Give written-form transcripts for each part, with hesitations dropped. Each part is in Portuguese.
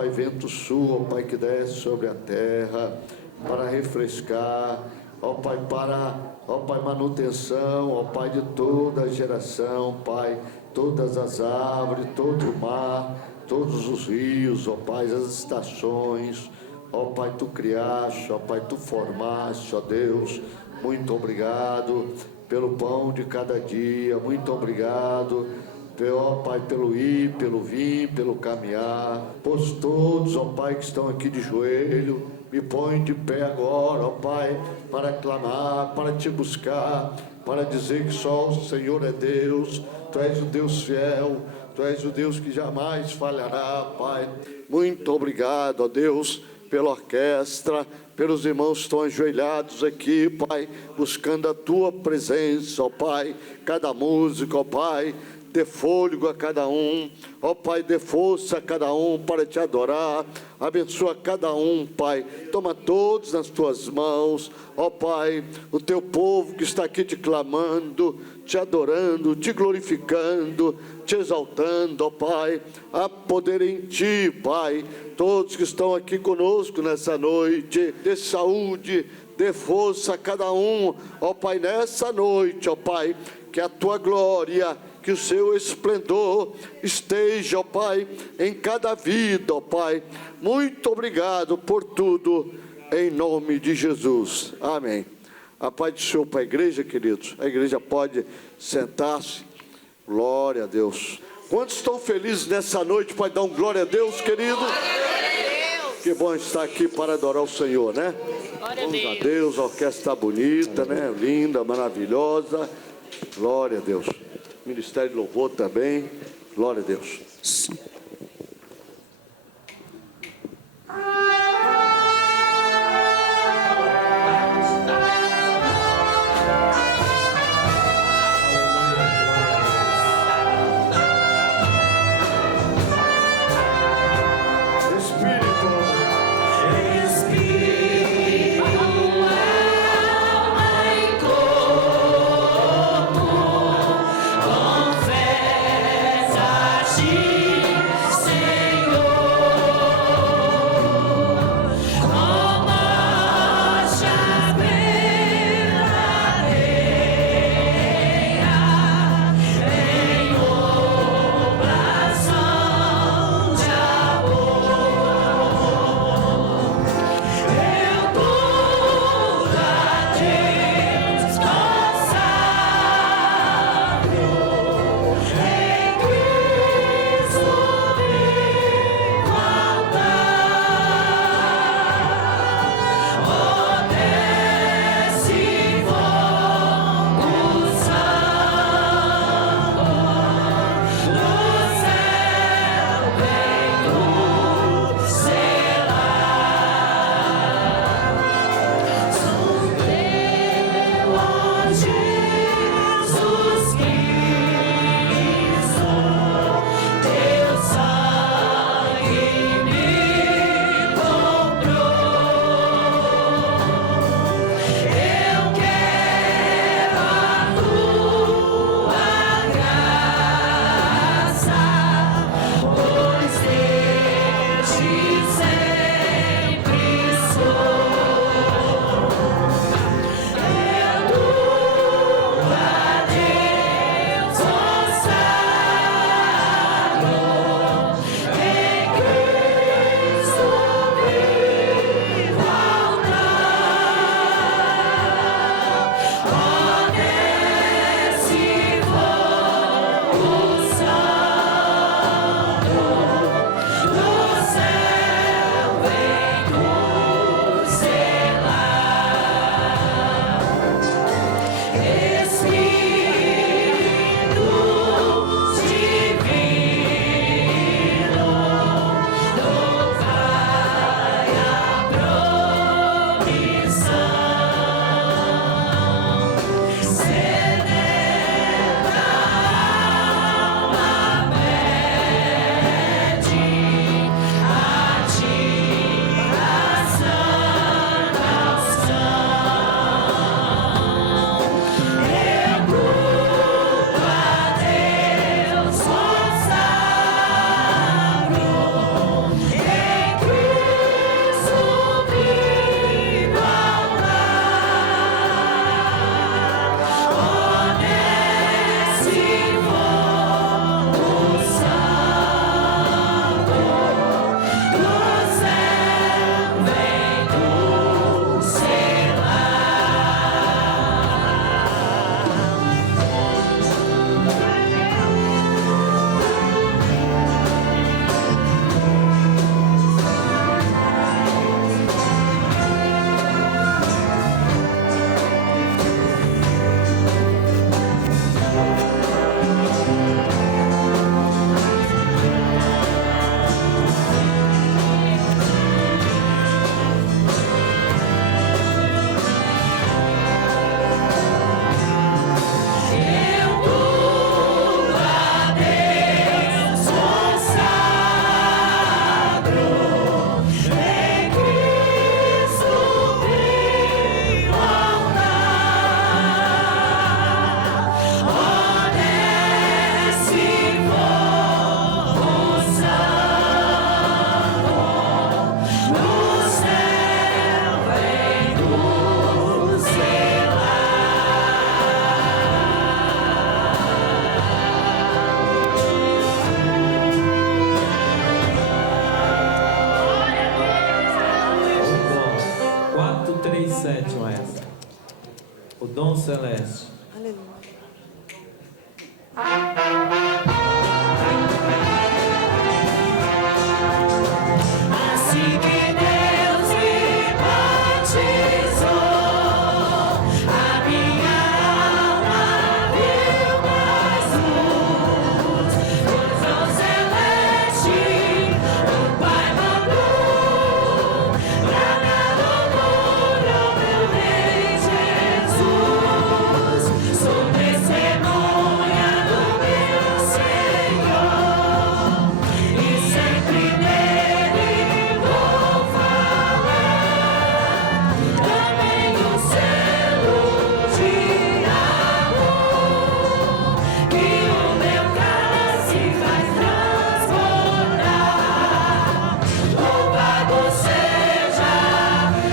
Pai, vento sul, ó Pai, que desce sobre a terra para refrescar, ó Pai, ó Pai, manutenção, ó Pai, de toda a geração, Pai, todas as árvores, todo o mar, todos os rios, ó Pai, as estações, ó Pai, Tu criaste, ó Pai, Tu formaste, ó Deus, muito obrigado pelo pão de cada dia, muito obrigado, ó Pai, pelo ir, pelo vir, pelo caminhar, pois todos, ó Pai, que estão aqui de joelho, me põe de pé agora, ó Pai, para clamar, para Te buscar, para dizer que só o Senhor é Deus, Tu és o Deus fiel, Tu és o Deus que jamais falhará, Pai. Muito obrigado, ó Deus, pela orquestra, pelos irmãos que estão ajoelhados aqui, Pai, buscando a Tua presença, ó Pai, cada música, ó Pai, dê fôlego a cada um, ó Pai, dê força a cada um para Te adorar, abençoa cada um, Pai, toma todos nas Tuas mãos, ó Pai, o Teu povo que está aqui Te clamando, Te adorando, Te glorificando, Te exaltando, ó Pai, há poder em Ti, Pai, todos que estão aqui conosco nessa noite, dê saúde, dê força a cada um, ó Pai, nessa noite, ó Pai, que a Tua glória, que o Seu esplendor esteja, ó Pai, em cada vida, ó Pai. Muito obrigado por tudo, em nome de Jesus. Amém. A paz do Senhor para a igreja, queridos. A igreja pode sentar-se. Glória a Deus. Quantos estão felizes nessa noite? Pode dar um glória a Deus, querido? Glória a Deus. Que bom estar aqui para adorar o Senhor, né? Glória a Deus. A orquestra está bonita, né? Linda, maravilhosa. Glória a Deus. Ministério de Louvor também. Glória a Deus. Sim. Confessa-te. o dom celeste. Aleluia. Assim que Deus me batizou, a minha alma viu mais luz. O dom celeste, o Pai mandou pra dar orgulho ao meu Rei Jesus. Sou testemunha do meu Senhor e sempre nele vou falar. Também o selo de amor que o meu cálice faz transbordar. Louvado seja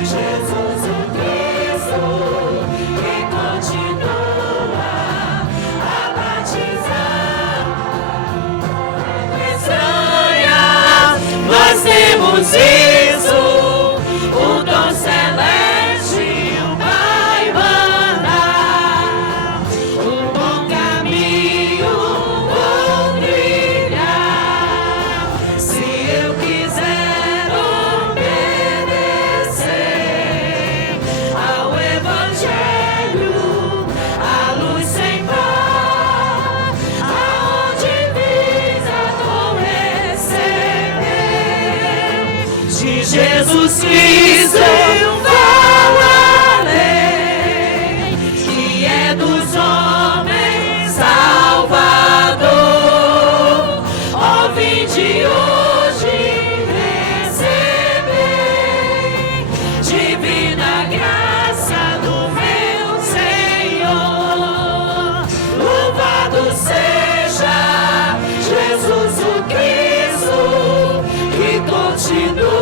Jesus o Cristo que continua a batizar. Estranha, nós temos isso, o dom celeste, o Pai mandar. Um bom caminho vou trilhar, se eu quiser obedecer ao Evangelho, a luz sem par, aonde vida vou receber. De Jesus Cristo eu falarei, que é dos homens Salvador. Ó, vinde hoje receber divina graça do meu Senhor. Louvado seja Jesus o Cristo que continua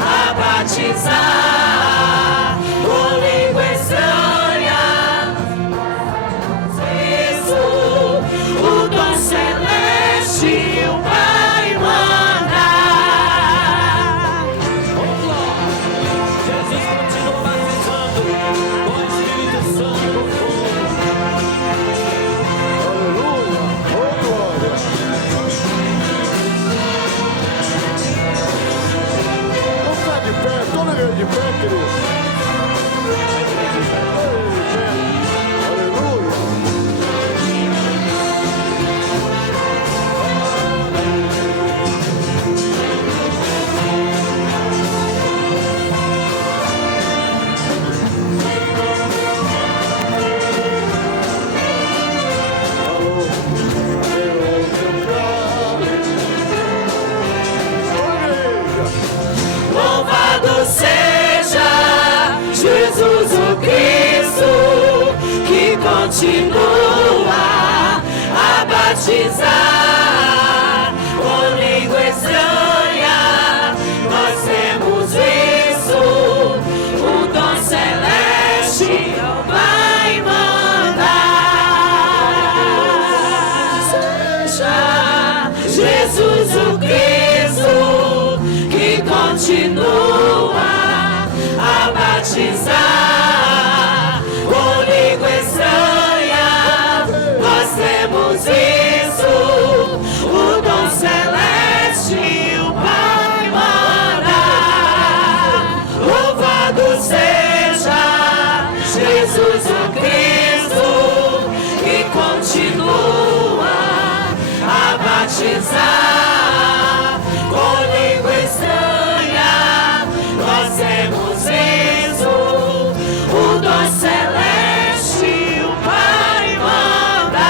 a batizar com língua estranha. Isso, o dom celeste, o Pai mandar. Jesus continua batizando com o Espírito Santo. Aleluia. Oh, glória. Vamos ficar de pé, toda igreja de pé, querido. Aleluia. Alô, eu Louvado seja Jesus o Cristo que continua a batizar com língua estranha. Nós temos isso, o dom celeste vai mandar. Seja Jesus o Cristo que continua a batizar com língua estranha. Nós temos isso, o dom celeste, o Pai mandar. Louvado seja Jesus o Cristo que continua a batizar com língua estranha. Nós temos isso, o dom celeste, o Pai mandar.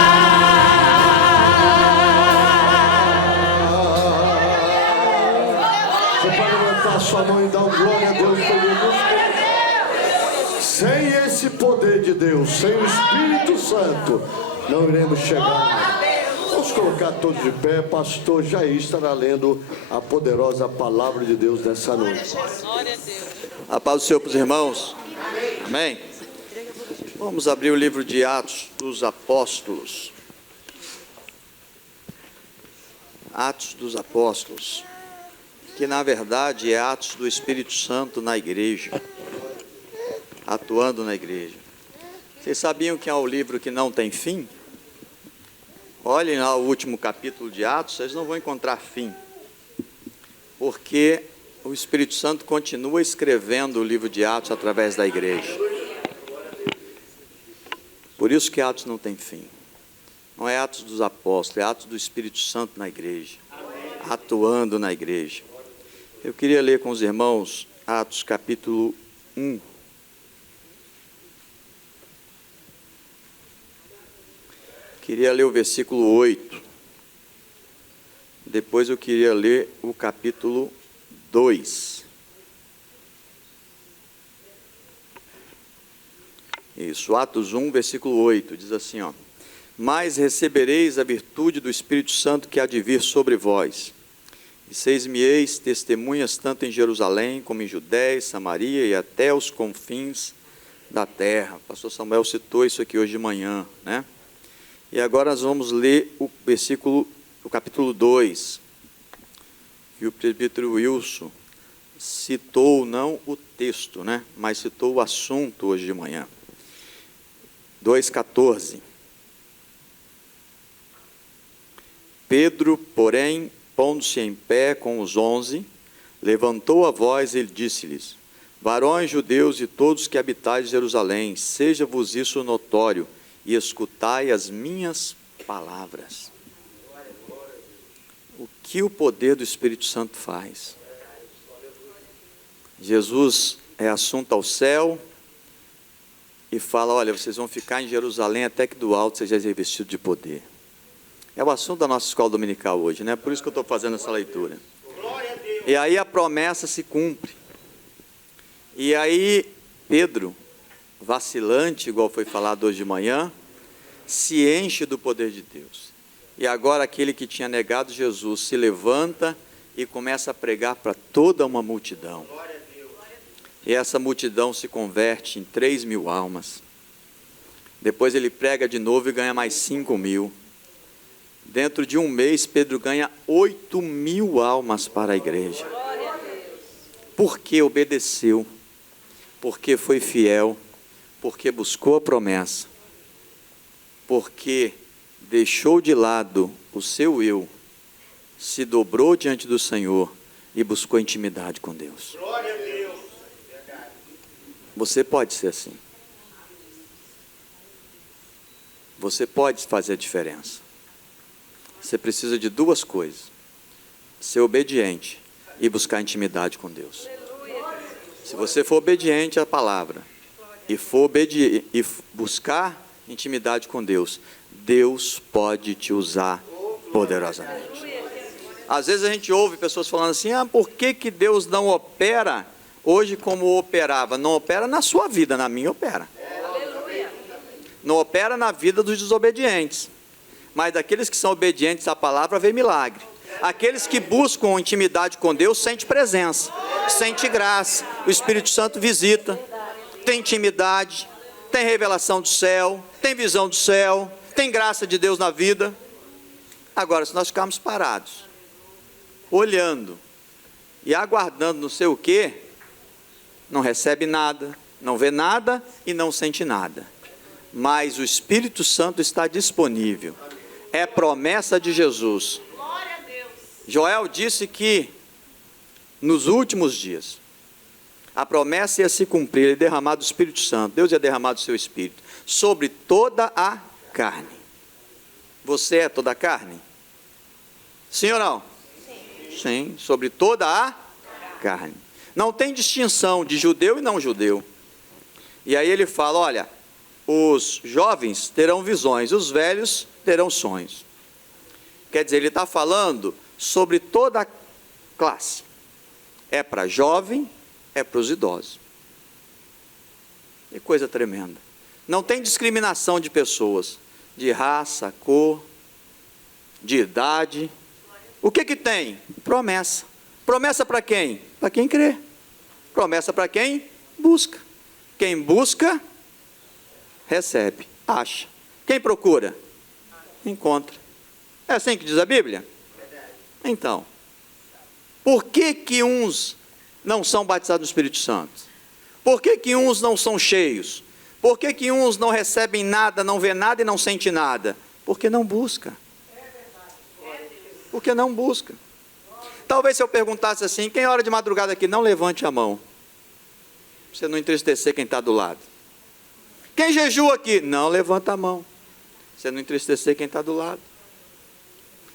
Você pode levantar sua mão e dar um glória a Deus por Jesus. Sem esse poder de Deus, sem o Espírito Santo, não iremos chegar. Vamos colocar todos de pé. Pastor Jair estará lendo a poderosa palavra de Deus nessa noite. A paz do Senhor para os irmãos. Amém? Vamos abrir o livro de Atos dos Apóstolos. Atos dos Apóstolos, que na verdade é Atos do Espírito Santo na igreja. atuando na igreja. Vocês sabiam que é um livro que não tem fim? Olhem lá o último capítulo de Atos, vocês não vão encontrar fim. Porque o Espírito Santo continua escrevendo o livro de Atos através da igreja. Por isso que Atos não tem fim. Não é Atos dos Apóstolos, é Atos do Espírito Santo na igreja. Atuando na igreja. Eu queria ler com os irmãos Atos capítulo 1. Queria ler o versículo 8. Depois eu queria ler o capítulo 2. Isso, Atos 1, versículo 8, diz assim, ó: mas recebereis a virtude do Espírito Santo que há de vir sobre vós, e seis-me-eis testemunhas tanto em Jerusalém, como em Judéia, Samaria e até os confins da terra. O pastor Samuel citou isso aqui hoje de manhã, né? E agora nós vamos ler o capítulo 2, que o presbítero Wilson citou, não o texto, né? Mas citou o assunto hoje de manhã. 2,14. Pedro, porém, pondo-se em pé com os 11, levantou a voz e disse-lhes: varões judeus e todos que habitais Jerusalém, seja-vos isso notório, e escutai as minhas palavras. O que o poder do Espírito Santo faz? Jesus é assunto ao céu e fala: olha, vocês vão ficar em Jerusalém até que do alto seja revestido de poder. É o assunto da nossa escola dominical hoje, né? Por isso que eu estou fazendo essa leitura. E aí a promessa se cumpre. E aí Pedro, vacilante, igual foi falado hoje de manhã, se enche do poder de Deus. E agora aquele que tinha negado Jesus se levanta e começa a pregar para toda uma multidão. E essa multidão se converte em 3.000 almas. Depois ele prega de novo e ganha mais 5.000. Dentro de um mês, Pedro ganha 8.000 almas para a igreja. Porque obedeceu, porque foi fiel, porque buscou a promessa, porque deixou de lado o seu eu, se dobrou diante do Senhor e buscou intimidade com Deus. Você pode ser assim. Você pode fazer a diferença. Você precisa de duas coisas: ser obediente e buscar intimidade com Deus. Se você for obediente à palavra e for e buscar intimidade com Deus, Deus pode te usar poderosamente. Às vezes a gente ouve pessoas falando assim: por que Deus não opera hoje como operava? Não opera na sua vida, na minha opera. Não opera na vida dos desobedientes. Mas daqueles que são obedientes à palavra vem milagre. Aqueles que buscam intimidade com Deus sente presença, sente graça, o Espírito Santo visita, tem intimidade, tem revelação do céu, tem visão do céu, tem graça de Deus na vida. Agora, se nós ficarmos parados, olhando e aguardando não sei o quê, não recebe nada, não vê nada e não sente nada. Mas o Espírito Santo está disponível. É promessa de Jesus. Joel disse que nos últimos dias a promessa ia se cumprir, ele ia derramar do Espírito Santo. Deus ia derramar do seu Espírito sobre toda a carne. Você é toda a carne? Sim ou não? Sim, sobre toda a carne. Não tem distinção de judeu e não judeu. E aí ele fala: olha, os jovens terão visões, os velhos terão sonhos. Quer dizer, ele está falando sobre toda a classe. É para jovem, é para os idosos. Que coisa tremenda. Não tem discriminação de pessoas, de raça, cor, de idade. O que tem? Promessa. Promessa para quem? Para quem crê. Promessa para quem busca. Quem busca, recebe, acha. Quem procura, encontra. É assim que diz a Bíblia? Então, por que uns não são batizados no Espírito Santo? Por que que uns não são cheios? Por que que uns não recebem nada, não vê nada e não sente nada? Porque não busca. Porque não busca. Talvez se eu perguntasse assim, quem ora de madrugada aqui, não levante a mão. Pra você não entristecer quem está do lado. Quem jejua aqui, não levanta a mão. Pra você não entristecer quem está do lado.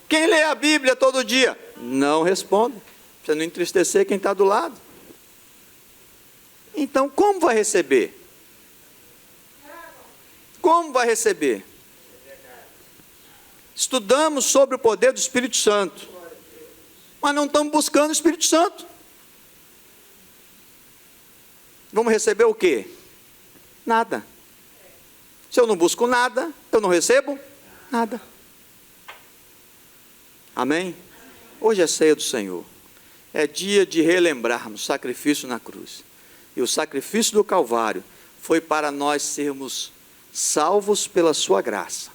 Quem lê a Bíblia todo dia, não responda. Pra você não entristecer quem está do lado. Então, como vai receber? Como vai receber? Estudamos sobre o poder do Espírito Santo, mas não estamos buscando o Espírito Santo. Vamos receber o quê? Nada. Se eu não busco nada, eu não recebo nada. Amém? Hoje é ceia do Senhor. É dia de relembrarmos o sacrifício na cruz. E o sacrifício do Calvário foi para nós sermos salvos pela sua graça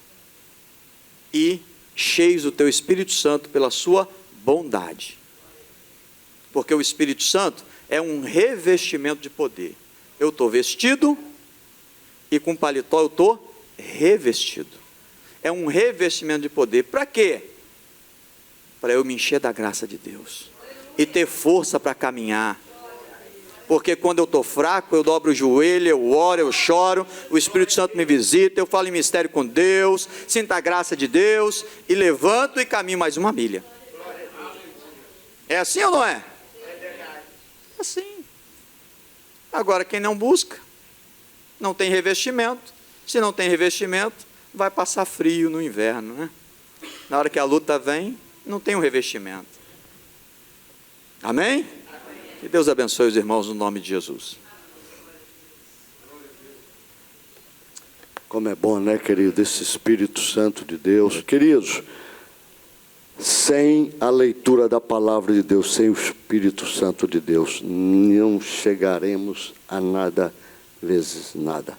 e cheios do teu Espírito Santo pela sua bondade. Porque o Espírito Santo é um revestimento de poder. Eu estou vestido e com paletó eu estou revestido. É um revestimento de poder. Para quê? Para eu me encher da graça de Deus e ter força para caminhar. Porque quando eu estou fraco, eu dobro o joelho, eu oro, eu choro, o Espírito Santo me visita, eu falo em mistério com Deus, sinto a graça de Deus, e levanto e caminho mais uma milha. É assim ou não é? É assim. Agora, quem não busca, não tem revestimento. Se não tem revestimento, vai passar frio no inverno, né? Na hora que a luta vem, não tem um revestimento. Amém? Que Deus abençoe os irmãos no nome de Jesus. Como é bom, né, querido, esse Espírito Santo de Deus. Queridos, sem a leitura da palavra de Deus, sem o Espírito Santo de Deus, não chegaremos a nada, vezes nada.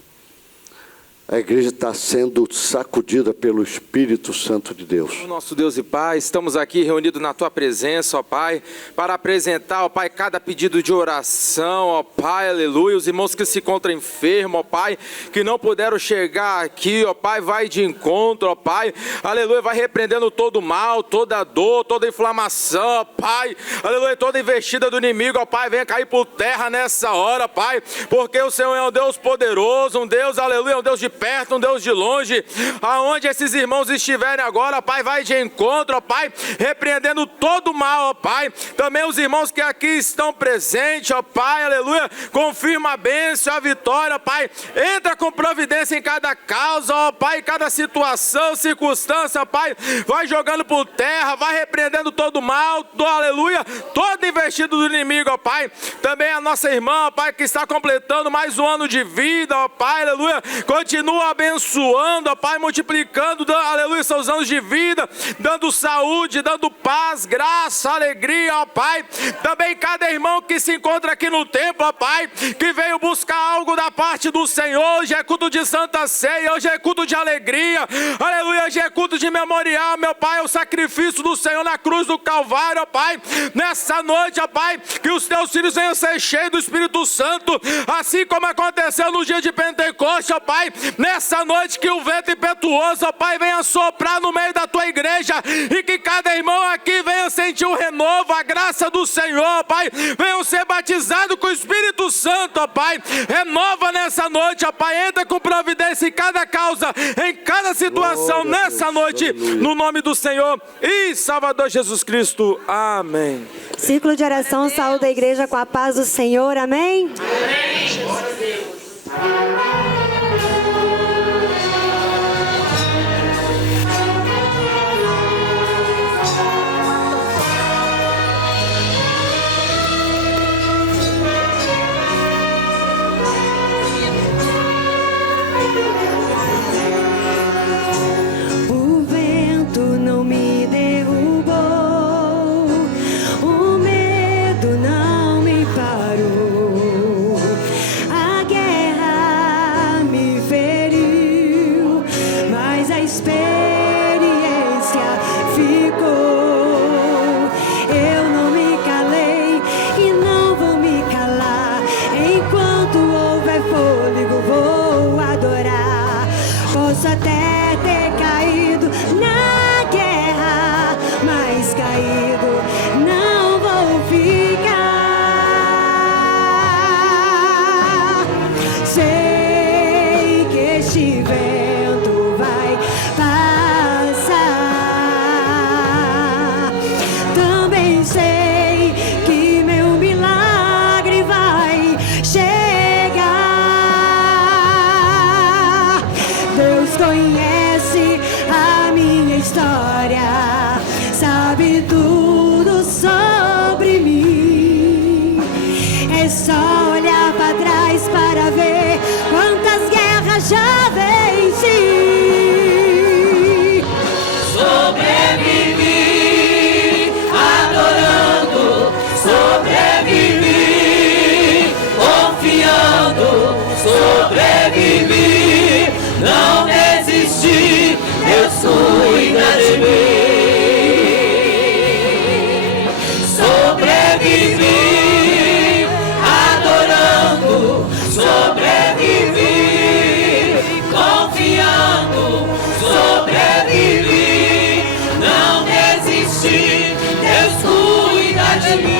A igreja está sendo sacudida pelo Espírito Santo de Deus. Nosso Deus e Pai, estamos aqui reunidos na Tua presença, ó Pai, para apresentar, ó Pai, cada pedido de oração, ó Pai, aleluia, os irmãos que se encontram enfermos, ó Pai, que não puderam chegar aqui, ó Pai, vai de encontro, ó Pai, aleluia, vai repreendendo todo mal, toda dor, toda inflamação, ó Pai, aleluia, toda investida do inimigo, ó Pai, venha cair por terra nessa hora, Pai, porque o Senhor é um Deus poderoso, um Deus, aleluia, um Deus de perto, um Deus de longe, aonde esses irmãos estiverem agora, Pai, vai de encontro, ó Pai, repreendendo todo o mal, ó Pai, também os irmãos que aqui estão presentes, ó Pai, aleluia, confirma a bênção, a vitória, ó Pai, entra com providência em cada causa, ó Pai, cada situação, circunstância, ó Pai, vai jogando por terra, vai repreendendo todo o mal, aleluia, todo investido do inimigo, ó Pai, também a nossa irmã, ó Pai, que está completando mais um ano de vida, ó Pai, aleluia, continua abençoando, ó Pai, multiplicando, aleluia, seus anos de vida, dando saúde, dando paz, graça, alegria, ó Pai, também cada irmão que se encontra aqui no templo, ó Pai, que veio buscar algo da parte do Senhor, hoje é culto de Santa Ceia, hoje é culto de alegria, aleluia, hoje é culto de memorial, meu Pai, o sacrifício do Senhor na cruz do Calvário, ó Pai, nessa noite, ó Pai, que os teus filhos venham ser cheios do Espírito Santo, assim como aconteceu no dia de Pentecostes, ó Pai, nessa noite que o vento impetuoso, ó Pai, venha soprar no meio da tua igreja e que cada irmão aqui venha sentir o renovo, a graça do Senhor, ó Pai, venham ser batizados com o Espírito Santo, ó Pai, renova nessa noite, ó Pai, entra com providência em cada causa, em cada situação, glória nessa Deus, noite, aleluia. No nome do Senhor e Salvador Jesus Cristo, amém. Círculo de oração, saúde a igreja com a paz do Senhor, amém? Amém. Glória a Deus. O vento não me derrubou, o medo não me parou, a guerra só olhar para trás para ver quantas guerras já venci. Sobrevivi, adorando, sobrevivi, confiando, sobrevivi, não desisti, Deus cuida de mim. Sobrevivi, adorando, sobrevivi, confiando, sobrevivi, não desisti, Deus cuida de mim.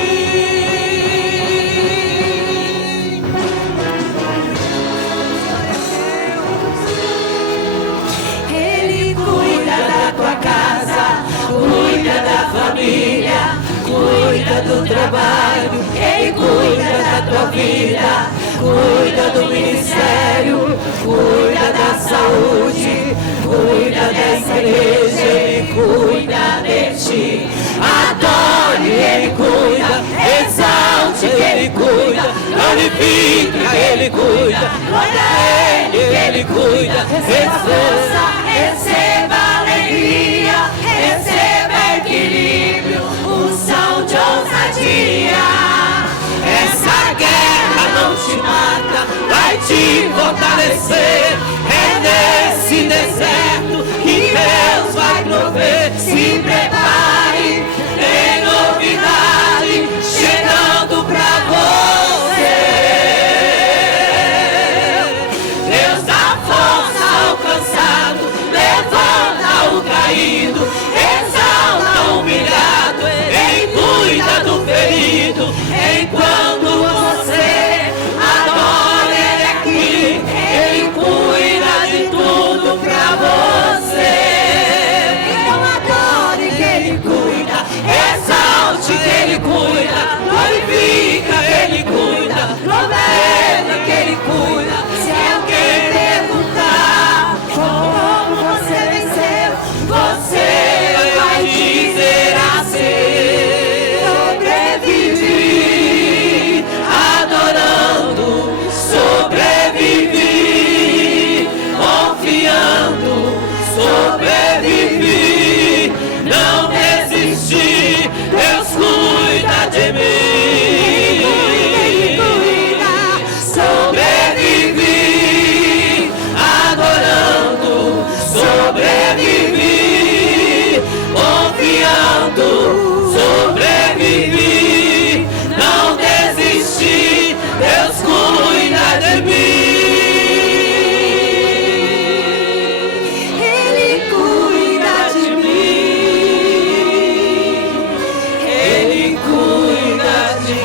Ele cuida da tua casa, cuida da família, cuida do trabalho, Ele cuida da tua vida, cuida do ministério, cuida da saúde, cuida dessa igreja, Ele cuida de ti. Adore, Ele cuida, exalte, Ele cuida, glorifica, Ele cuida, glória a Ele cuida, receba força, receba alegria, receba equilíbrio, unção de ousadia. Essa guerra não te mata, vai te fortalecer. É nesse deserto que Deus vai prover. Se prepare, tem novidade chegando pra você. Deus dá força ao cansado, levanta o caído, exalta o humilhado, Ele cuida do ferido. Enquanto você adora Ele aqui, Ele cuida de tudo pra você. Então adore que Ele cuida, exalte que Ele cuida, glorifica que Ele cuida, louva que Ele cuida. Se alguém perguntar como você venceu, você vai dizer assim: sobrevivi, adorando, sobrevivi, confiando, sobrevivi, não desisti, Deus cuida de mim. Sobrevivi, adorando, sobrevivi, confiando, sobrevivi, não desisti, Deus cuida de mim. Ele cuida de mim. Ele cuida de mim.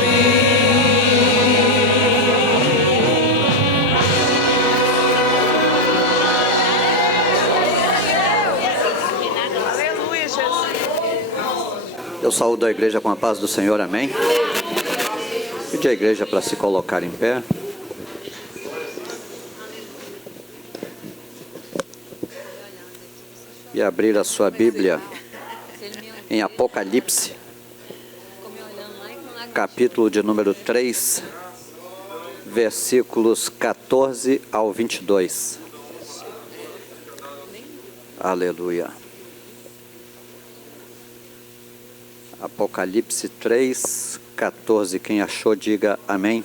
Eu saúdo a igreja com a paz do Senhor, amém? Pedir a igreja para se colocar em pé. E abrir a sua Bíblia em Apocalipse, capítulo de número 3, versículos 14 ao 22. Aleluia. Apocalipse 3, 14. Quem achou, diga amém.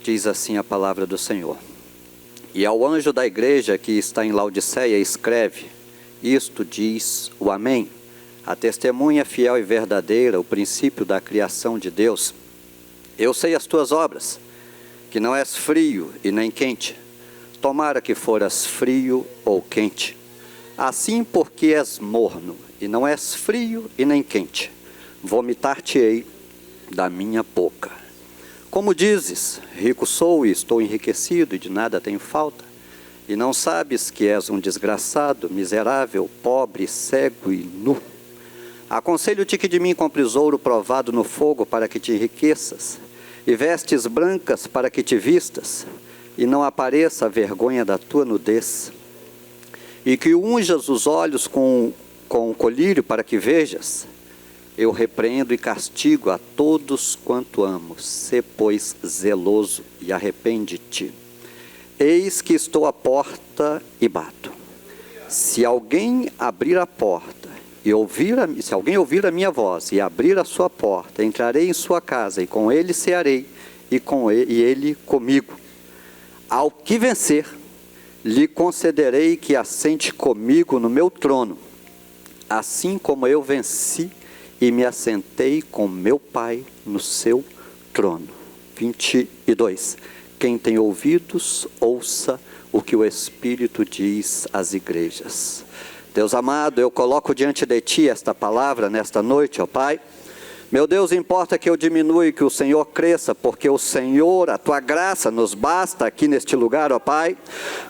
Diz assim a palavra do Senhor. E ao anjo da igreja que está em Laodiceia escreve: isto diz o Amém, a testemunha fiel e verdadeira, o princípio da criação de Deus. Eu sei as tuas obras, que não és frio e nem quente. Tomara que foras frio ou quente. Assim, porque és morno e não és frio e nem quente, vomitar-te-ei da minha boca. Como dizes, rico sou e estou enriquecido e de nada tenho falta, e não sabes que és um desgraçado, miserável, pobre, cego e nu. Aconselho-te que de mim compres ouro provado no fogo para que te enriqueças, e vestes brancas para que te vistas, e não apareça a vergonha da tua nudez. E que unjas os olhos com colírio para que vejas, eu repreendo e castigo a todos quanto amo. Sê, pois, zeloso e arrepende-te. Eis que estou à porta e bato. Se alguém abrir a porta se alguém ouvir a minha voz e abrir a sua porta, entrarei em sua casa e com ele cearei e ele comigo. Ao que vencer, lhe concederei que assente comigo no meu trono, assim como eu venci e me assentei com meu Pai no seu trono. 22. Quem tem ouvidos, ouça o que o Espírito diz às igrejas. Deus amado, eu coloco diante de Ti esta palavra nesta noite, ó Pai. Meu Deus, importa que eu diminua e que o Senhor cresça, porque o Senhor, a Tua graça nos basta aqui neste lugar, ó Pai.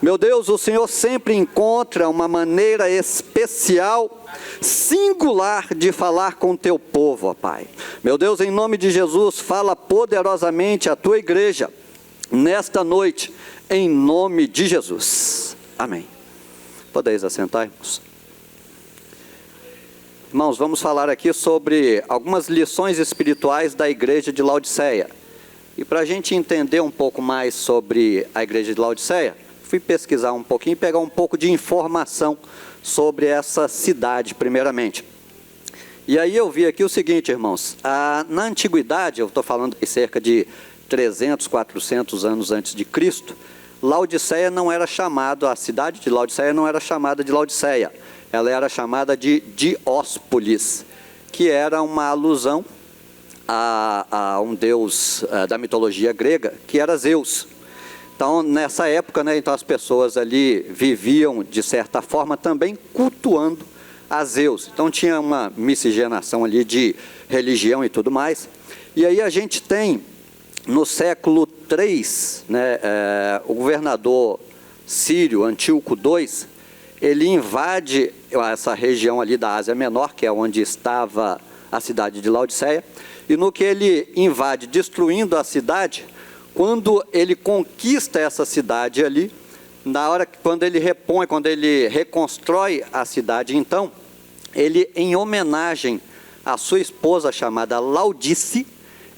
Meu Deus, o Senhor sempre encontra uma maneira especial, singular de falar com o Teu povo, ó Pai. Meu Deus, em nome de Jesus, fala poderosamente à Tua igreja, nesta noite, em nome de Jesus. Amém. Podeis assentar, irmãos. Irmãos, vamos falar aqui sobre algumas lições espirituais da igreja de Laodiceia. E para a gente entender um pouco mais sobre a igreja de Laodiceia, fui pesquisar um pouquinho e pegar um pouco de informação sobre essa cidade, primeiramente. E aí eu vi aqui o seguinte, irmãos, na antiguidade, eu estou falando de cerca de 300, 400 anos antes de Cristo, Laodiceia não era chamada, a cidade de Laodiceia não era chamada de Laodiceia, ela era chamada de Dióspolis, que era uma alusão a um deus da mitologia grega, que era Zeus. Então, nessa época, então as pessoas ali viviam, de certa forma, também cultuando a Zeus. Então, tinha uma miscigenação ali de religião e tudo mais. E aí a gente tem, no século III, o governador sírio, Antíoco II, ele invade essa região ali da Ásia Menor, que é onde estava a cidade de Laodiceia, e no que ele invade, destruindo a cidade, quando ele conquista essa cidade ali, quando ele repõe, quando ele reconstrói a cidade, então, ele, em homenagem à sua esposa chamada Laodice,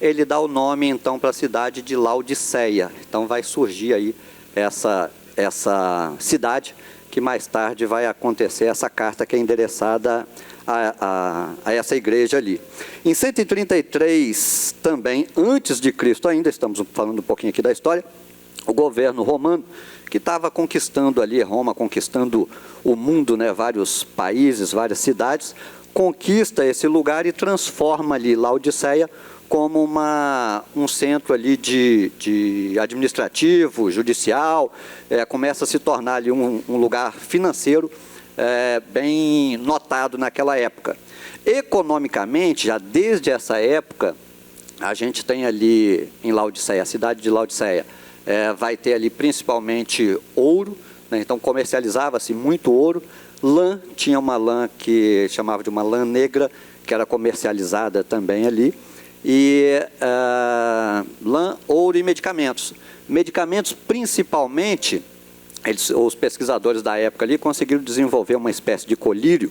ele dá o nome, então, para a cidade de Laodiceia. Então, vai surgir aí essa cidade, que mais tarde vai acontecer essa carta que é endereçada a essa igreja ali. Em 133, também, antes de Cristo ainda, estamos falando um pouquinho aqui da história, o governo romano, que estava conquistando ali, Roma conquistando o mundo, vários países, várias cidades, conquista esse lugar e transforma ali Laodiceia como um centro ali de administrativo, judicial, começa a se tornar ali um lugar financeiro bem notado naquela época. Economicamente, já desde essa época, a gente tem ali em Laodiceia, a cidade de Laodiceia, vai ter ali principalmente ouro, então comercializava-se muito ouro, lã, tinha uma lã que chamava de uma lã negra, que era comercializada também ali, e lã, ouro e medicamentos. Medicamentos, principalmente, os pesquisadores da época ali conseguiram desenvolver uma espécie de colírio,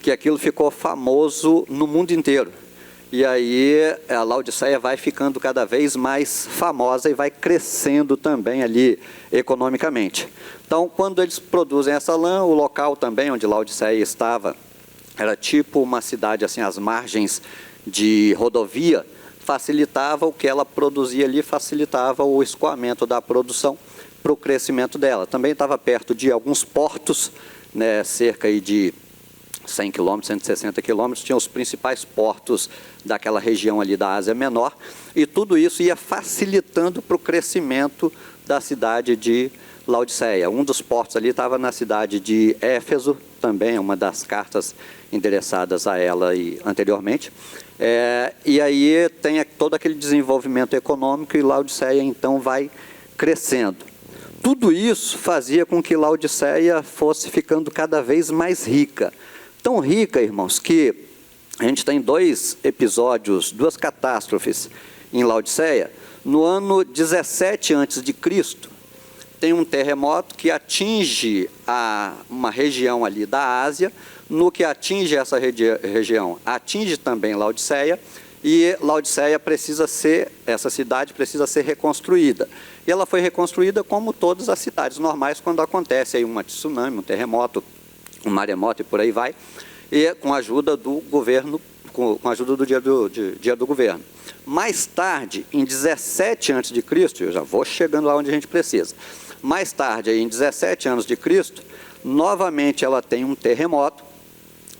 que aquilo ficou famoso no mundo inteiro. E aí a Laodiceia vai ficando cada vez mais famosa e vai crescendo também ali economicamente. Então, quando eles produzem essa lã, o local também onde Laodiceia estava, era tipo uma cidade assim, às margens de rodovia, facilitava o que ela produzia ali, facilitava o escoamento da produção para o crescimento dela. Também estava perto de alguns portos, cerca aí de 100 quilômetros, 160 quilômetros, tinha os principais portos daquela região ali da Ásia Menor, e tudo isso ia facilitando para o crescimento da cidade de Laodiceia. Um dos portos ali estava na cidade de Éfeso, também uma das cartas endereçadas a ela anteriormente. E aí tem todo aquele desenvolvimento econômico e Laodiceia então vai crescendo. Tudo isso fazia com que Laodiceia fosse ficando cada vez mais rica. Tão rica, irmãos, que a gente tem 2 episódios, 2 catástrofes em Laodiceia. No ano 17 a.C., tem um terremoto que atinge uma região ali da Ásia, no que atinge essa região, atinge também Laodiceia, e Laodiceia essa cidade precisa ser reconstruída. E ela foi reconstruída como todas as cidades normais, quando acontece aí uma tsunami, um terremoto, um maremoto e por aí vai, e com a ajuda do governo, com a ajuda do dia do governo. Mais tarde, em 17 a.C., eu já vou chegando lá onde a gente precisa, mais tarde, aí, em 17 a.C., novamente ela tem um terremoto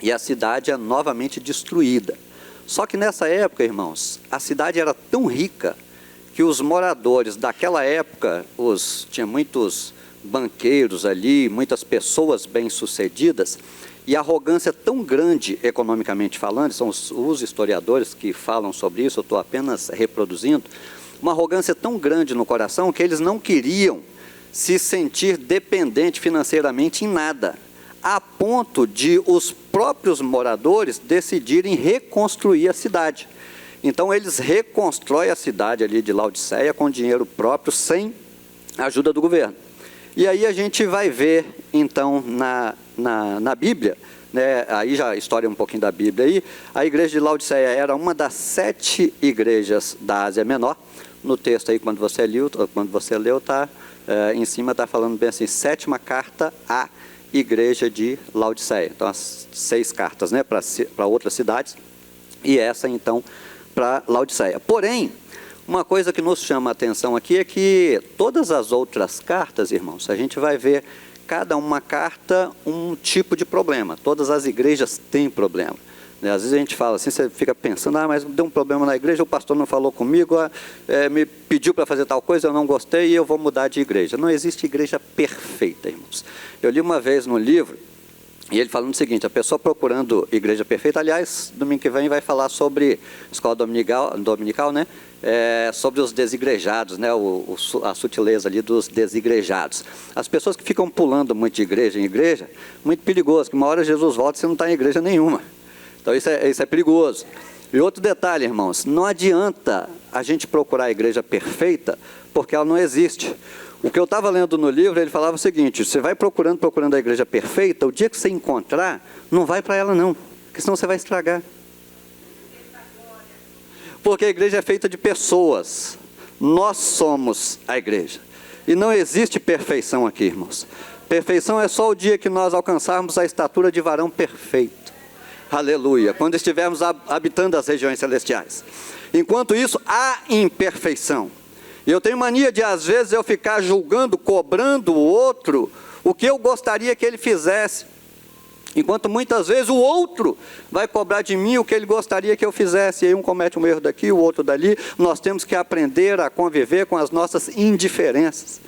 e a cidade é novamente destruída. Só que nessa época, irmãos, a cidade era tão rica que os moradores daquela época, tinha muitos banqueiros ali, muitas pessoas bem-sucedidas, e a arrogância tão grande, economicamente falando, são os historiadores que falam sobre isso, eu estou apenas reproduzindo, uma arrogância tão grande no coração que eles não queriam se sentir dependente financeiramente em nada, a ponto de os próprios moradores decidirem reconstruir a cidade. Então eles reconstroem a cidade ali de Laodiceia com dinheiro próprio, sem a ajuda do governo. E aí a gente vai ver, então, na Bíblia, né, aí já a história um pouquinho da Bíblia aí, a igreja de Laodiceia era uma das 7 igrejas da Ásia Menor. No texto aí, quando você leu, em cima está falando bem assim, 7ª carta à igreja de Laodiceia. Então, as 6 cartas, né, para outras cidades, e essa, então, para Laodiceia. Porém, uma coisa que nos chama a atenção aqui é que todas as outras cartas, irmãos, a gente vai ver cada uma carta um tipo de problema. Todas as igrejas têm problema. Às vezes a gente fala assim, você fica pensando, mas deu um problema na igreja, o pastor não falou comigo, me pediu para fazer tal coisa, eu não gostei e eu vou mudar de igreja. Não existe igreja perfeita, irmãos. Eu li uma vez no livro, e ele falando o seguinte, a pessoa procurando igreja perfeita, aliás, domingo que vem vai falar sobre escola dominical, né? Sobre os desigrejados, né? A sutileza ali dos desigrejados. As pessoas que ficam pulando muito de igreja em igreja, muito perigoso, que uma hora Jesus volta e você não está em igreja nenhuma. Então isso é perigoso. E outro detalhe, irmãos, não adianta a gente procurar a igreja perfeita, porque ela não existe. O que eu estava lendo no livro, ele falava o seguinte, você vai procurando a igreja perfeita, o dia que você encontrar, não vai para ela não, porque senão você vai estragar. Porque a igreja é feita de pessoas, nós somos a igreja. E não existe perfeição aqui, irmãos. Perfeição é só o dia que nós alcançarmos a estatura de varão perfeito. Aleluia, quando estivermos habitando as regiões celestiais. Enquanto isso, há imperfeição. E eu tenho mania de, às vezes, eu ficar julgando, cobrando o outro, o que eu gostaria que ele fizesse. Enquanto muitas vezes o outro vai cobrar de mim o que ele gostaria que eu fizesse. E aí um comete um erro daqui, o outro dali. Nós temos que aprender a conviver com as nossas indiferenças.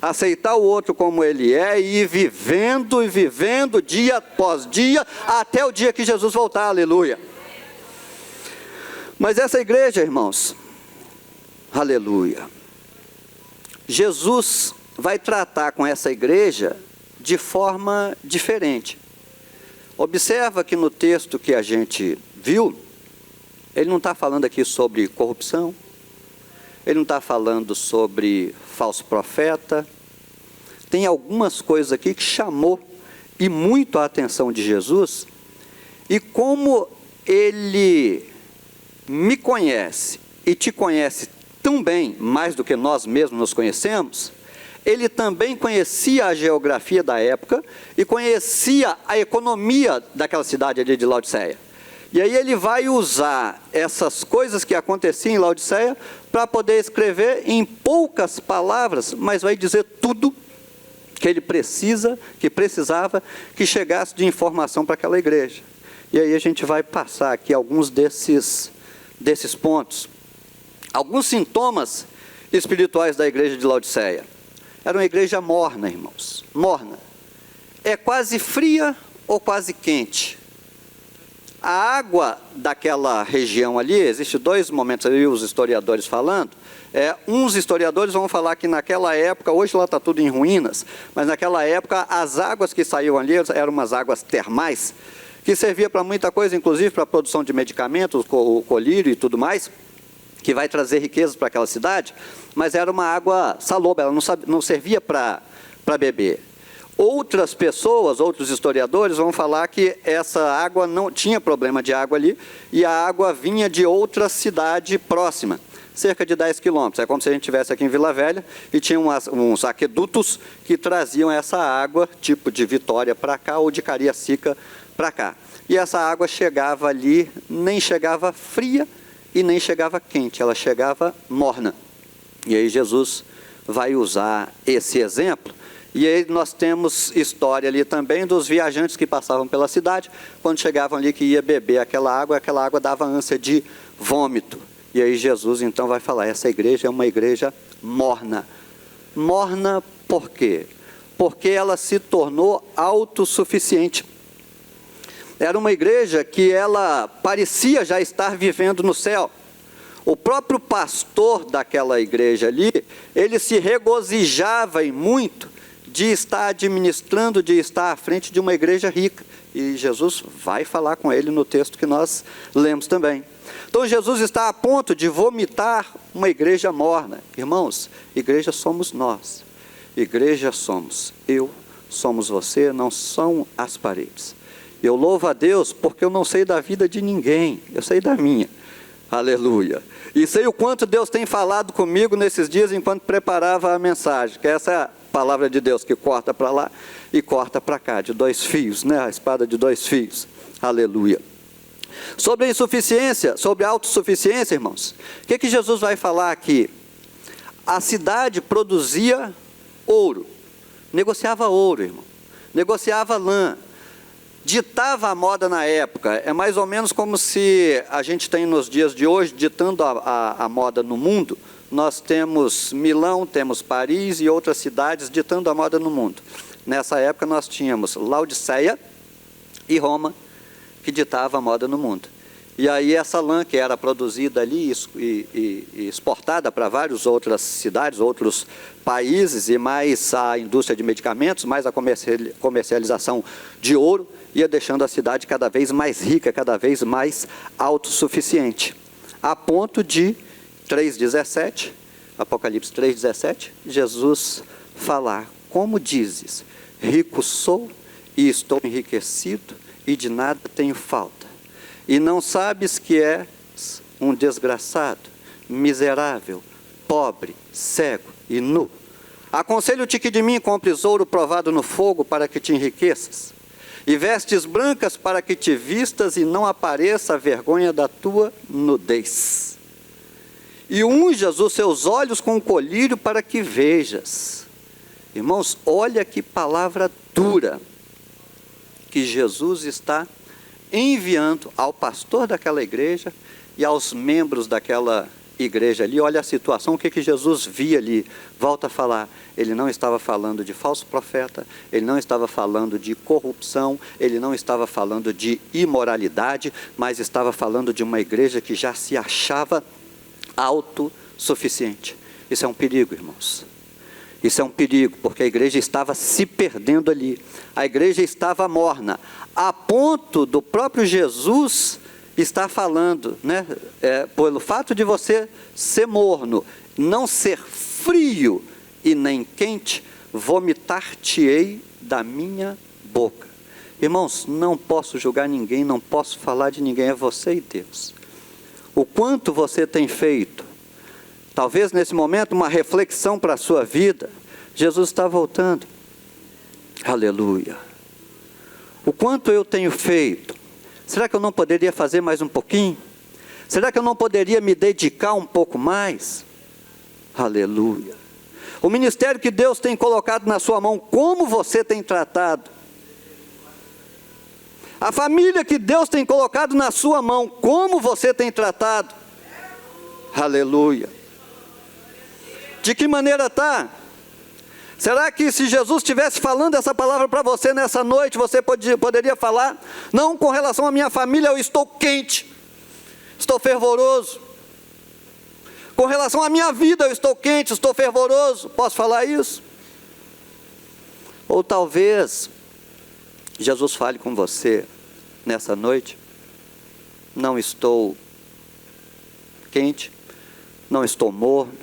Aceitar o outro como ele é e ir vivendo dia após dia, até o dia que Jesus voltar, aleluia. Mas essa igreja, irmãos, aleluia, Jesus vai tratar com essa igreja de forma diferente. Observa que no texto que a gente viu, ele não está falando aqui sobre corrupção, ele não está falando sobre falso profeta. Tem algumas coisas aqui que chamou e muito a atenção de Jesus, e como ele me conhece e te conhece tão bem, mais do que nós mesmos nos conhecemos, ele também conhecia a geografia da época e conhecia a economia daquela cidade ali de Laodiceia. E aí ele vai usar essas coisas que aconteciam em Laodiceia para poder escrever em poucas palavras, mas vai dizer tudo que ele precisava que chegasse de informação para aquela igreja. E aí a gente vai passar aqui alguns desses pontos. Alguns sintomas espirituais da igreja de Laodiceia. Era uma igreja morna, irmãos. Morna. É quase fria ou quase quente. A água daquela região ali, existem 2 momentos ali, os historiadores falando. Uns historiadores vão falar que naquela época, hoje lá está tudo em ruínas, mas naquela época as águas que saíam ali eram umas águas termais, que servia para muita coisa, inclusive para a produção de medicamentos, o colírio e tudo mais, que vai trazer riquezas para aquela cidade, mas era uma água salobra, ela não servia para beber. Outras pessoas, outros historiadores vão falar que essa água não tinha problema de água ali, e a água vinha de outra cidade próxima, cerca de 10 quilômetros. É como se a gente estivesse aqui em Vila Velha e tinha uns aquedutos que traziam essa água, tipo de Vitória para cá ou de Cariacica para cá. E essa água chegava ali, nem chegava fria e nem chegava quente, ela chegava morna. E aí Jesus vai usar esse exemplo. E aí nós temos história ali também dos viajantes que passavam pela cidade, quando chegavam ali que ia beber aquela água dava ânsia de vômito. E aí Jesus então vai falar, essa igreja é uma igreja morna. Morna por quê? Porque ela se tornou autossuficiente. Era uma igreja que ela parecia já estar vivendo no céu. O próprio pastor daquela igreja ali, ele se regozijava em muito de estar administrando, de estar à frente de uma igreja rica. E Jesus vai falar com ele no texto que nós lemos também. Então Jesus está a ponto de vomitar uma igreja morna. Irmãos, igreja somos nós. Igreja somos eu, somos você, não são as paredes. Eu louvo a Deus porque eu não sei da vida de ninguém, eu sei da minha. Aleluia. E sei o quanto Deus tem falado comigo nesses dias enquanto preparava a mensagem, que essa é a palavra de Deus que corta para lá e corta para cá, de 2 fios, né? A espada de 2 fios. Aleluia. Sobre a insuficiência, sobre a autossuficiência, irmãos, o que Jesus vai falar aqui? A cidade produzia ouro, negociava ouro, irmão, negociava lã, ditava a moda na época. É mais ou menos como se a gente tem nos dias de hoje, ditando a moda no mundo. Nós temos Milão, temos Paris e outras cidades ditando a moda no mundo. Nessa época nós tínhamos Laodiceia e Roma, que ditava a moda no mundo. E aí essa lã que era produzida ali e exportada para várias outras cidades, outros países, e mais a indústria de medicamentos, mais a comercialização de ouro, ia deixando a cidade cada vez mais rica, cada vez mais autossuficiente. A ponto de 3,17, Apocalipse 3,17, Jesus falar, como dizes, rico sou e estou enriquecido e de nada tenho falta. E não sabes que és um desgraçado, miserável, pobre, cego e nu. Aconselho-te que de mim compres ouro provado no fogo para que te enriqueças, e vestes brancas para que te vistas e não apareça a vergonha da tua nudez. E unjas os seus olhos com um colírio para que vejas. Irmãos, olha que palavra dura que Jesus está enviando ao pastor daquela igreja e aos membros daquela igreja ali. Olha a situação, o que Jesus via ali. Volta a falar, ele não estava falando de falso profeta, ele não estava falando de corrupção, ele não estava falando de imoralidade, mas estava falando de uma igreja que já se achava autossuficiente. Isso é um perigo, irmãos. Isso é um perigo, porque a igreja estava se perdendo ali. A igreja estava morna, a ponto do próprio Jesus estar falando, né? Pelo fato de você ser morno, não ser frio e nem quente, vomitar-te-ei da minha boca. Irmãos, não posso julgar ninguém, não posso falar de ninguém, é você e Deus. O quanto você tem feito, talvez nesse momento uma reflexão para a sua vida. Jesus está voltando. Aleluia. O quanto eu tenho feito? Será que eu não poderia fazer mais um pouquinho? Será que eu não poderia me dedicar um pouco mais? Aleluia. O ministério que Deus tem colocado na sua mão, como você tem tratado? A família que Deus tem colocado na sua mão, como você tem tratado? Aleluia. De que maneira está? Será que se Jesus estivesse falando essa palavra para você nessa noite, você poderia falar? Não, com relação à minha família eu estou quente, estou fervoroso. Com relação à minha vida eu estou quente, estou fervoroso. Posso falar isso? Ou talvez Jesus fale com você nessa noite: não estou quente, não estou morno,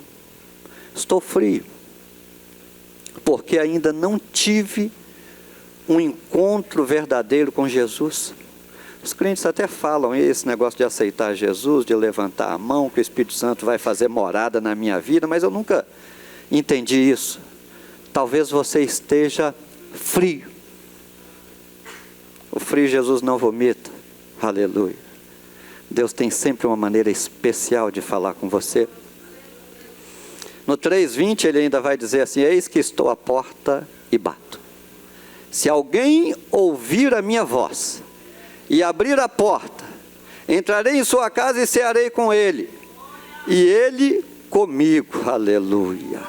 estou frio, porque ainda não tive um encontro verdadeiro com Jesus. Os crentes até falam esse negócio de aceitar Jesus, de levantar a mão, que o Espírito Santo vai fazer morada na minha vida, mas eu nunca entendi isso. Talvez você esteja frio. O frio Jesus não vomita. Aleluia. Deus tem sempre uma maneira especial de falar com você. No 3:20 ele ainda vai dizer assim: eis que estou à porta e bato. Se alguém ouvir a minha voz e abrir a porta, entrarei em sua casa e cearei com ele, e ele comigo. Aleluia.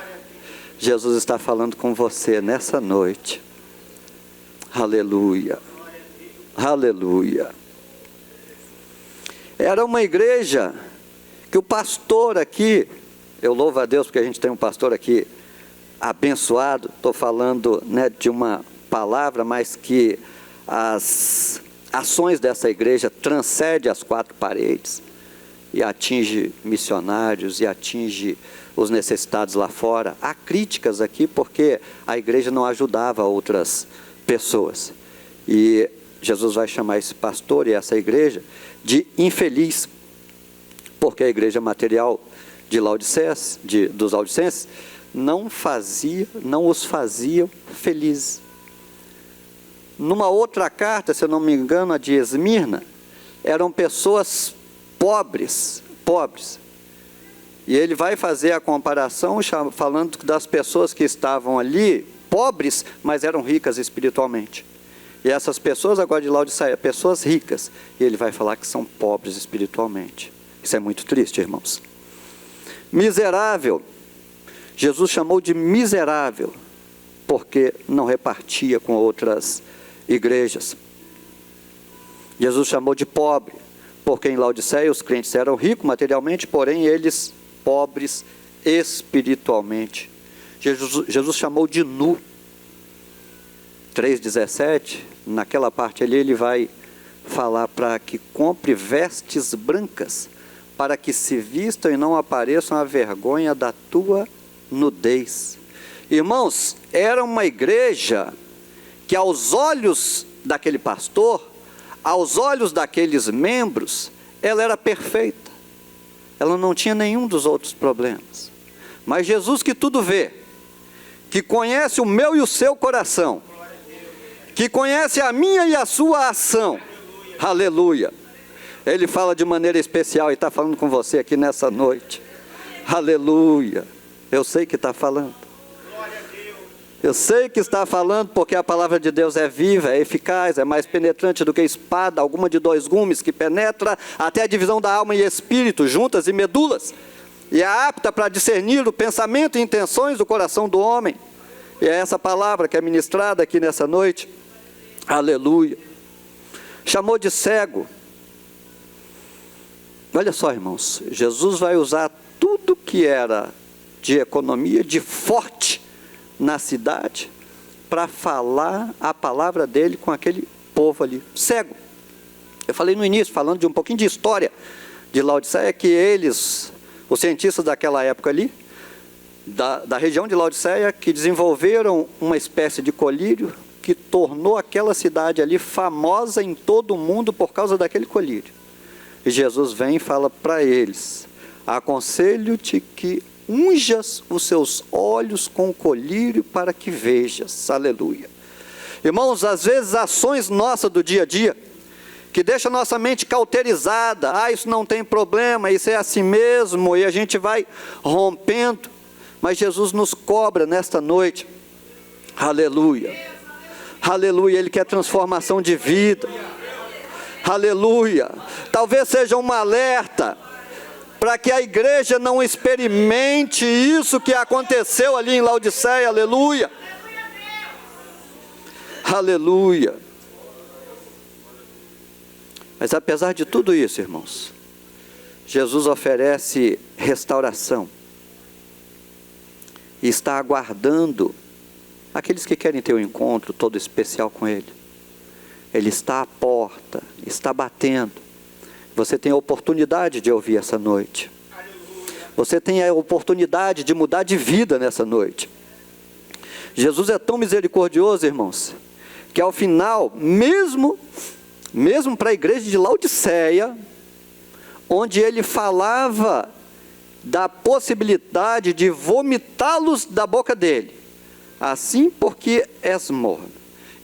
Jesus está falando com você nessa noite. Aleluia. Aleluia. Era uma igreja que o pastor aqui, eu louvo a Deus porque a gente tem um pastor aqui abençoado. Estou falando, de uma palavra, mas que as ações dessa igreja transcendem as quatro paredes e atinge missionários e atinge os necessitados lá fora. Há críticas aqui porque a igreja não ajudava outras pessoas. E Jesus vai chamar esse pastor e essa igreja de infeliz, porque a igreja material de Laodiceia, dos Laodicenses, não os fazia felizes. Numa outra carta, se eu não me engano, a de Esmirna, eram pessoas pobres. E ele vai fazer a comparação falando das pessoas que estavam ali, pobres, mas eram ricas espiritualmente. E essas pessoas agora de Laodiceia, pessoas ricas, e ele vai falar que são pobres espiritualmente. Isso é muito triste, irmãos. Miserável, Jesus chamou de miserável, porque não repartia com outras igrejas. Jesus chamou de pobre, porque em Laodiceia os crentes eram ricos materialmente, porém eles pobres espiritualmente. Jesus chamou de nu. 3:17, naquela parte ali ele vai falar para que compre vestes brancas, para que se vistam e não apareçam a vergonha da tua nudez. Irmãos, era uma igreja que aos olhos daquele pastor, aos olhos daqueles membros, ela era perfeita. Ela não tinha nenhum dos outros problemas. Mas Jesus, que tudo vê, que conhece o meu e o seu coração, que conhece a minha e a sua ação, aleluia, ele fala de maneira especial e está falando com você aqui nessa noite, aleluia. Eu sei que está falando, eu sei que está falando, porque a palavra de Deus é viva, é eficaz, é mais penetrante do que espada alguma de 2 gumes, que penetra até a divisão da alma e espírito, juntas e medulas, e é apta para discernir o pensamento e intenções do coração do homem. E é essa palavra que é ministrada aqui nessa noite, aleluia. Chamou de cego. Olha só, irmãos, Jesus vai usar tudo que era de economia, de forte na cidade, para falar a palavra dele com aquele povo ali, cego. Eu falei no início, falando de um pouquinho de história de Laodiceia, que eles, os cientistas daquela época ali, da região de Laodiceia, que desenvolveram uma espécie de colírio que tornou aquela cidade ali famosa em todo o mundo por causa daquele colírio. E Jesus vem e fala para eles: aconselho-te que unjas os seus olhos com o colírio para que vejas. Aleluia. Irmãos, às vezes ações nossas do dia a dia, que deixa a nossa mente cauterizada, isso não tem problema, isso é assim mesmo, e a gente vai rompendo, mas Jesus nos cobra nesta noite, aleluia, aleluia, Ele quer transformação de vida, aleluia. Talvez seja um alerta para que a igreja não experimente isso que aconteceu ali em Laodiceia, aleluia, aleluia. Mas apesar de tudo isso, irmãos, Jesus oferece restauração e está aguardando aqueles que querem ter um encontro todo especial com Ele. Ele está à porta, está batendo. Você tem a oportunidade de ouvir essa noite. Você tem a oportunidade de mudar de vida nessa noite. Jesus é tão misericordioso, irmãos, que ao final, mesmo para a igreja de Laodiceia, onde ele falava da possibilidade de vomitá-los da boca dele, assim porque és morno,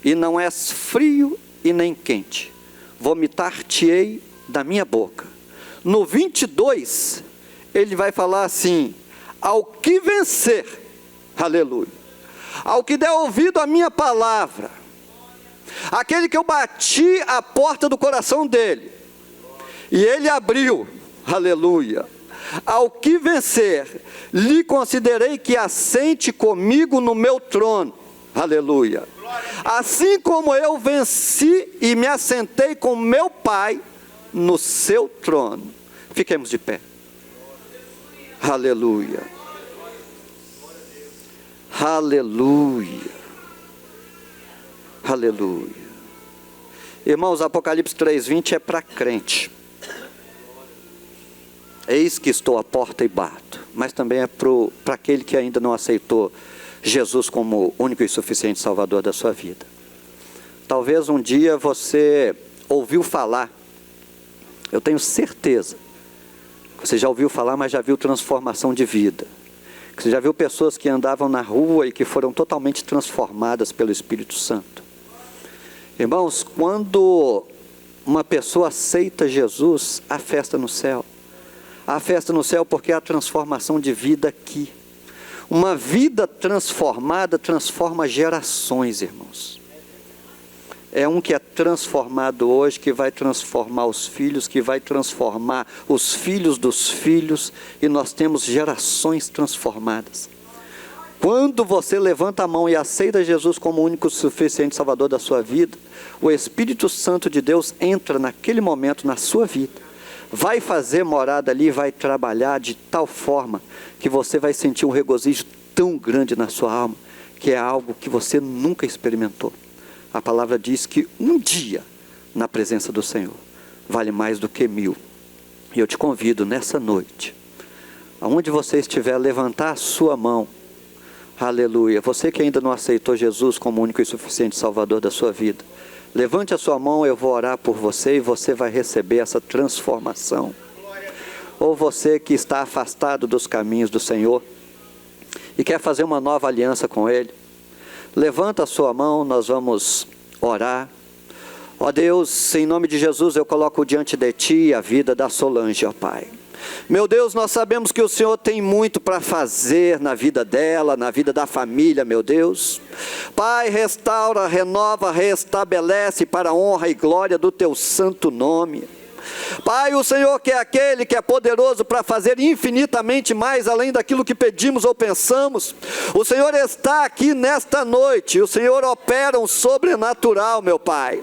e não és frio e nem quente, vomitar-te-ei da minha boca. No 22, ele vai falar assim: ao que vencer, aleluia, ao que der ouvido à minha palavra, aquele que eu bati a porta do coração dele, e ele abriu, aleluia, ao que vencer, lhe considerei que assente comigo no meu trono, aleluia, assim como eu venci e me assentei com meu Pai no seu trono. Fiquemos de pé, aleluia, aleluia, aleluia. Irmãos, Apocalipse 3:20 é para crente. Eis que estou à porta e bato, mas também é para aquele que ainda não aceitou Jesus como único e suficiente Salvador da sua vida. Talvez um dia você ouviu falar, eu tenho certeza, que você já ouviu falar, mas já viu transformação de vida, que você já viu pessoas que andavam na rua e que foram totalmente transformadas pelo Espírito Santo. Irmãos, quando uma pessoa aceita Jesus, há festa no céu. Há festa no céu porque há transformação de vida aqui. Uma vida transformada transforma gerações, irmãos. É um que é transformado hoje, que vai transformar os filhos, que vai transformar os filhos dos filhos, e nós temos gerações transformadas. Quando você levanta a mão e aceita Jesus como o único e suficiente Salvador da sua vida, o Espírito Santo de Deus entra naquele momento na sua vida, vai fazer morada ali, vai trabalhar de tal forma que você vai sentir um regozijo tão grande na sua alma, que é algo que você nunca experimentou. A palavra diz que um dia na presença do Senhor vale mais do que 1000. E eu te convido nessa noite, aonde você estiver, levantar a sua mão, aleluia. Você que ainda não aceitou Jesus como único e suficiente Salvador da sua vida, levante a sua mão, eu vou orar por você e você vai receber essa transformação. Ou você que está afastado dos caminhos do Senhor e quer fazer uma nova aliança com Ele, levanta a sua mão, nós vamos orar. Ó Deus, em nome de Jesus, eu coloco diante de Ti a vida da Solange, ó Pai. Meu Deus, nós sabemos que o Senhor tem muito para fazer na vida dela, na vida da família, meu Deus. Pai, restaura, renova, restabelece para a honra e glória do Teu santo nome. Pai, o Senhor que é aquele que é poderoso para fazer infinitamente mais além daquilo que pedimos ou pensamos. O Senhor está aqui nesta noite, o Senhor opera um sobrenatural, meu Pai.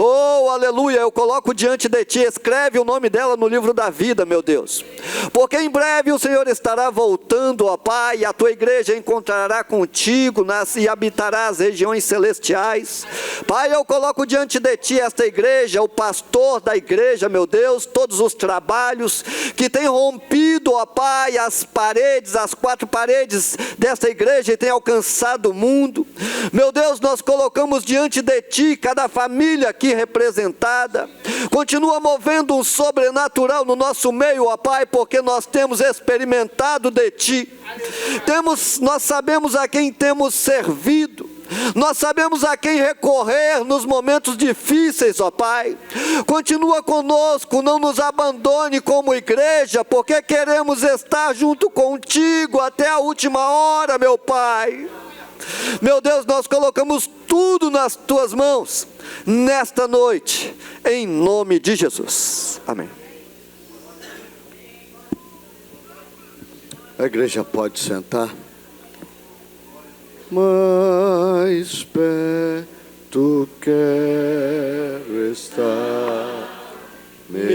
Oh, aleluia, eu coloco diante de Ti, escreve o nome dela no livro da vida, meu Deus, porque em breve o Senhor estará voltando, ó Pai, e a Tua igreja encontrará contigo e habitará as regiões celestiais. Pai, eu coloco diante de Ti esta igreja, o pastor da igreja, meu Deus, todos os trabalhos que têm rompido, ó Pai, as paredes, as 4 paredes desta igreja e têm alcançado o mundo. Meu Deus, nós colocamos diante de Ti cada família aqui representada, continua movendo um sobrenatural no nosso meio, ó Pai, porque nós temos experimentado de Ti, nós sabemos a quem temos servido, nós sabemos a quem recorrer nos momentos difíceis, ó Pai. Continua conosco, não nos abandone como igreja, porque queremos estar junto contigo até a última hora, meu Pai. Meu Deus, nós colocamos tudo nas Tuas mãos, nesta noite, em nome de Jesus, amém. A igreja pode sentar. Mais perto quero estar, meu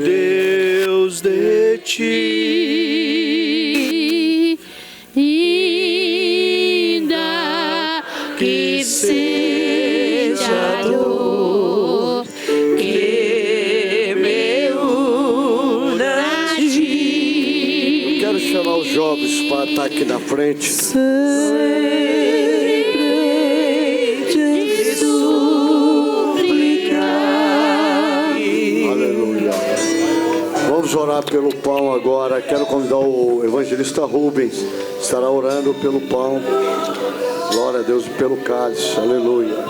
Deus, de Ti, ainda que seja dor que me una a Ti. Quero chamar os jovens para estar aqui na frente. Sempre Vamos orar pelo pão agora. Quero convidar o evangelista Rubens. Estará orando pelo pão. Glória a Deus, pelo cálice. Aleluia. Eu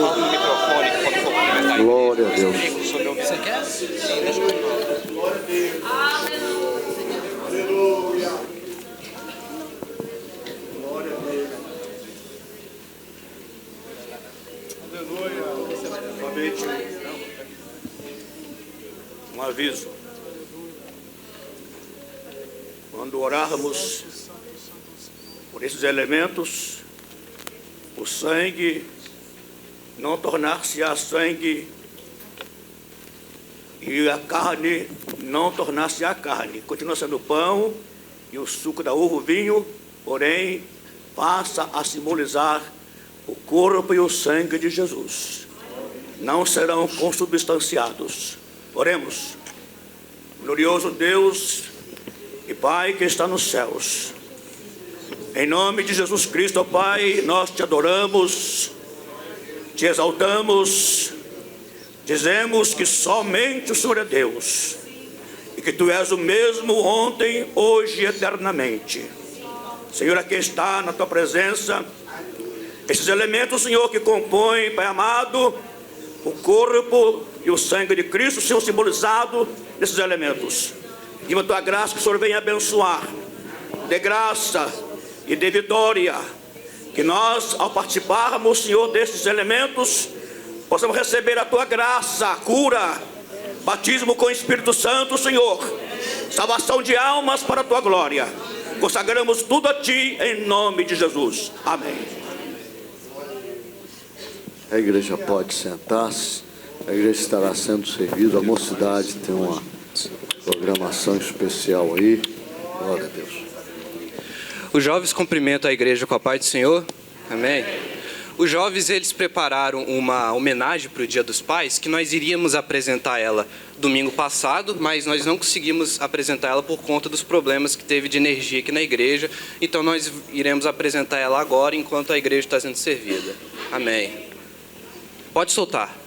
falo no microfone quando for comentar. Glória a Deus. Você quer? Sim, deixa eu ver. Glória a Deus. Aleluia. Glória a Deus. Aleluia. Somente um aviso. Quando orarmos por esses elementos, o sangue não tornar-se-á sangue e a carne não tornar-se-á carne. Continua sendo o pão e o suco da uva, o vinho, porém passa a simbolizar o corpo e o sangue de Jesus. Não serão consubstanciados. Oremos. Glorioso Deus e Pai que está nos céus, em nome de Jesus Cristo, ó Pai, nós te adoramos, te exaltamos, dizemos que somente o Senhor é Deus e que Tu és o mesmo ontem, hoje e eternamente. Senhor, aqui está na Tua presença esses elementos, Senhor, que compõem, Pai amado, o corpo e o sangue de Cristo, Senhor, simbolizado nesses elementos. E a Tua graça que o Senhor venha abençoar, dê graça e dê vitória, que nós, ao participarmos, Senhor, desses elementos, possamos receber a Tua graça, cura, batismo com o Espírito Santo, Senhor, salvação de almas para a Tua glória. Consagramos tudo a Ti, em nome de Jesus. Amém. A igreja pode sentar-se. A igreja estará sendo servida. A mocidade tem uma programação especial aí. Glória a Deus. Os jovens cumprimentam a igreja com a paz do Senhor. Amém. Os jovens, eles prepararam uma homenagem para o Dia dos Pais, que nós iríamos apresentar ela domingo passado, mas nós não conseguimos apresentar ela por conta dos problemas que teve de energia aqui na igreja. Então nós iremos apresentar ela agora, enquanto a igreja está sendo servida. Amém. Pode soltar.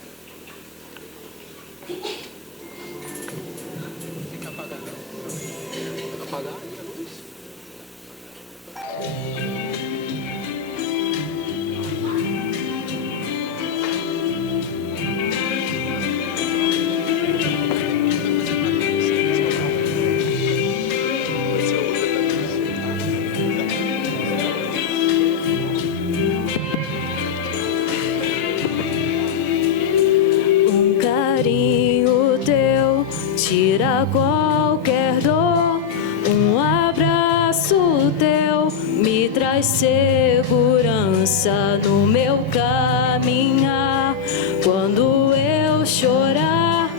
Tira qualquer dor, um abraço teu me traz segurança no meu caminhar. Quando eu chorar,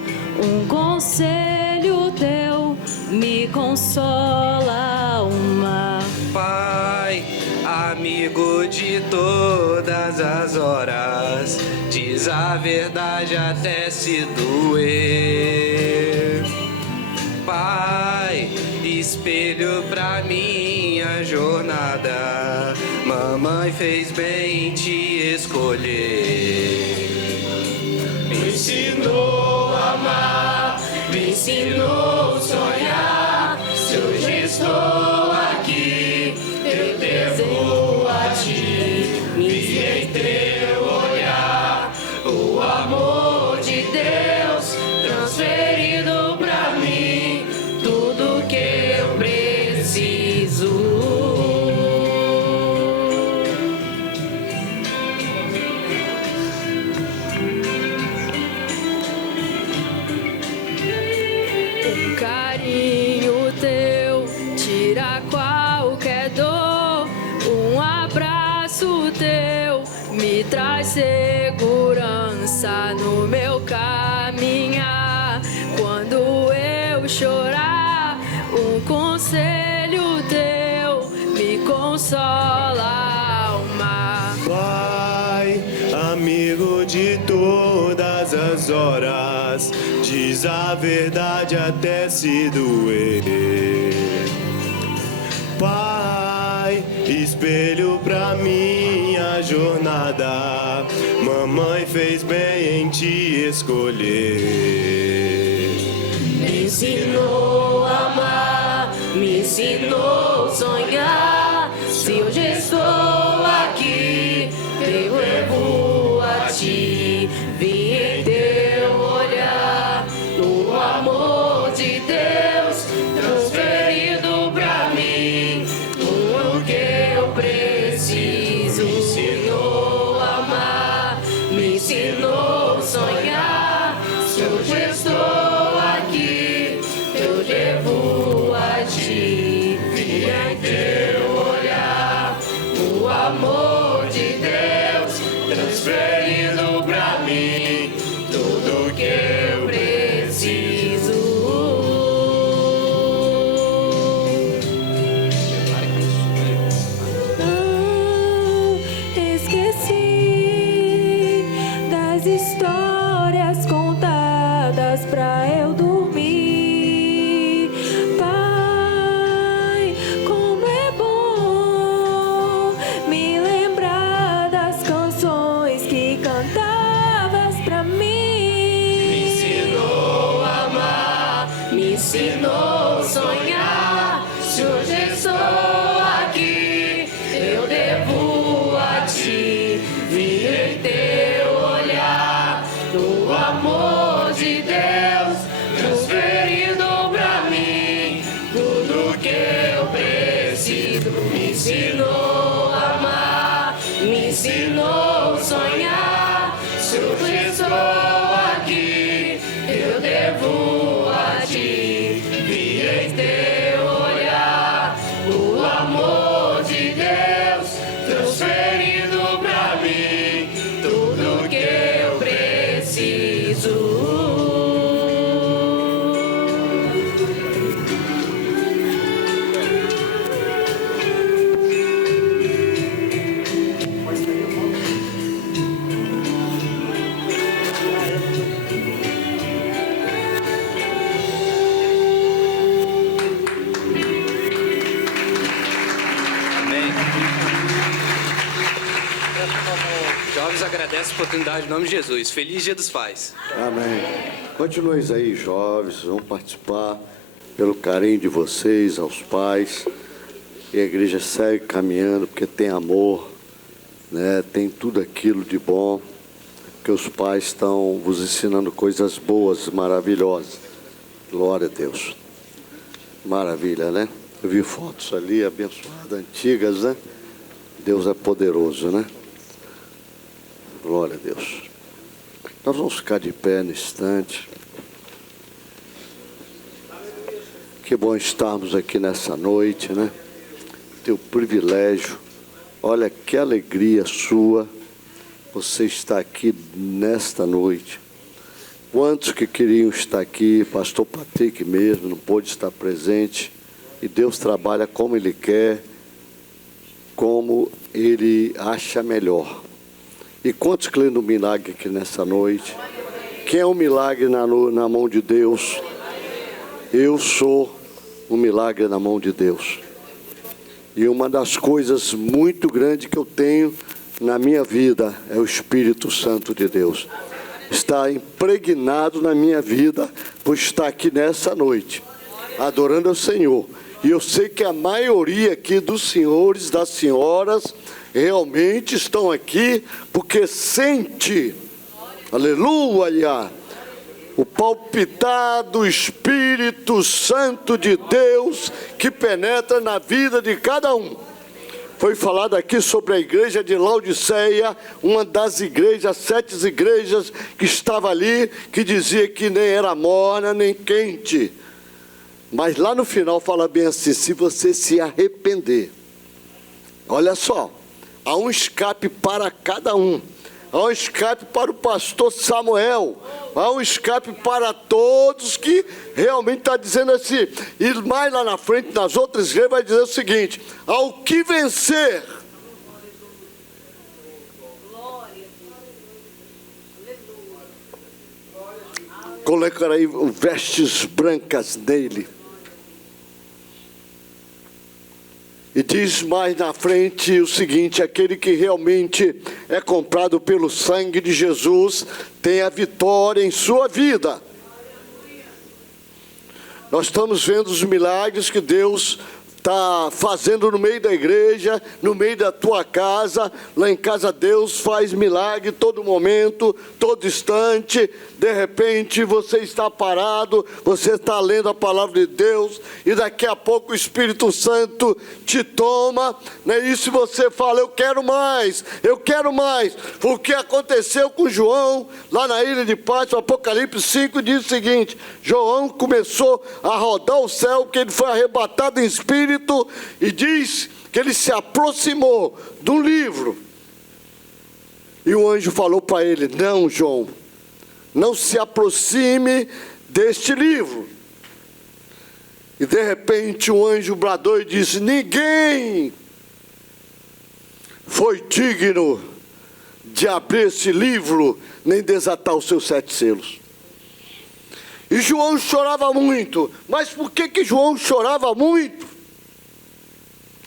um conselho teu me consola. Uma Pai, amigo de todas as horas, diz a verdade até se doer. Pai, espelho pra minha jornada, mamãe fez bem em te escolher. Me ensinou a amar, me ensinou a sonhar. Se hoje estou aqui, eu devo a ti. Vi em teu olhar o amor de Deus transferido pra mim tudo que eu preciso. Um carinho teu tira qualquer dor, um abraço teu me traz segurança no meu caminhar. Quando eu chorar, um conselho teu me consola. Alma. Pai, amigo de todas as horas, diz a verdade até se doer. Pai, espelho pra minha jornada, mamãe fez bem em te escolher. Me ensinou a amar, me ensinou a sonhar. Se hoje estou aqui, eu levo a ti. Vi em teu olhar, no amor de Deus, transferido pra mim tudo que eu preciso. Me ensinou a amar, me ensinou a sonhar. Se hoje estou aqui, eu levo a ti. Vi em teu olhar, o amor de Deus, transferido pra mim tudo que eu preciso. Não esqueci das histórias contadas pra eu dormir. Pai, como é bom me lembrar das canções que cantavas pra mim. Me ensinou a amar, me ensinou a sonhar. Se hoje estou aqui, eu devo a ti. Vi em teu olhar, o amor de Deus, transferido pra mim tudo que eu preciso. Me ensinou a amar, me ensinou a sonhar. Se hoje estou aqui, eu devo a ti. Vi em teu olhar, o amor de Deus, transferido pra mim tudo que eu preciso. Amém. Jovens, agradece a oportunidade em nome de Jesus. Feliz Dia dos Pais. Amém. Continuem aí, jovens, vão participar pelo carinho de vocês, aos pais. E a igreja segue caminhando porque tem amor, né? Tem tudo aquilo de bom, que os pais estão vos ensinando coisas boas, maravilhosas. Glória a Deus. Maravilha, né? Eu vi fotos ali abençoadas, antigas, né? Deus é poderoso, né? Glória a Deus. Nós vamos ficar de pé no instante. Que bom estarmos aqui nessa noite, né? Teu privilégio. Olha que alegria sua. Você está aqui nesta noite. Quantos que queriam estar aqui? Pastor Patrick mesmo não pôde estar presente. E Deus trabalha como Ele quer, como Ele acha melhor. E quantos creem no milagre aqui nessa noite? Quem é um milagre na mão de Deus? Eu sou um milagre na mão de Deus. E uma das coisas muito grandes que eu tenho na minha vida é o Espírito Santo de Deus. Está impregnado na minha vida por estar aqui nessa noite, adorando ao Senhor. E eu sei que a maioria aqui dos senhores, das senhoras, realmente estão aqui porque sente, aleluia, o palpitar do Espírito Santo de Deus que penetra na vida de cada um. Foi falado aqui sobre a igreja de Laodiceia, uma das igrejas, 7 igrejas que estava ali, que dizia que nem era morna, nem quente. Mas lá no final fala bem assim, se você se arrepender. Olha só, há um escape para cada um. Há um escape para o pastor Samuel. Há um escape para todos que realmente está dizendo assim. E mais lá na frente, nas outras igrejas, vai dizer o seguinte: ao que vencer. Colocar aí vestes brancas nele. E diz mais na frente o seguinte: aquele que realmente é comprado pelo sangue de Jesus tem a vitória em sua vida. Nós estamos vendo os milagres que Deus está fazendo no meio da igreja, no meio da tua casa. Lá em casa Deus faz milagre todo momento, todo instante. De repente você está parado, você está lendo a palavra de Deus, e daqui a pouco o Espírito Santo te toma, né? E se você fala, eu quero mais, eu quero mais. Foi o que aconteceu com João, lá na ilha de Patmos. Apocalipse 5 diz o seguinte: João começou a rodar o céu, porque ele foi arrebatado em espírito, e diz que ele se aproximou do livro, e o anjo falou para ele: não, João, não se aproxime deste livro. E de repente o anjo bradou e disse: ninguém foi digno de abrir esse livro, nem desatar os seus 7 selos. E João chorava muito. Mas por que João chorava muito?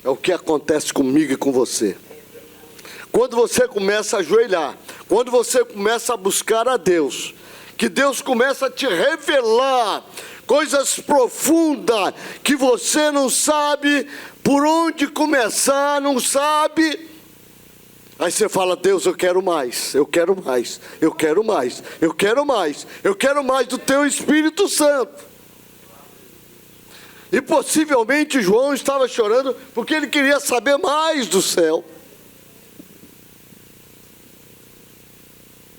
É o que acontece comigo e com você. Quando você começa a ajoelhar, quando você começa a buscar a Deus, que Deus começa a te revelar coisas profundas que você não sabe por onde começar, não sabe. Aí você fala: Deus, eu quero mais, eu quero mais, eu quero mais, eu quero mais, eu quero mais do teu Espírito Santo. E possivelmente João estava chorando porque ele queria saber mais do céu.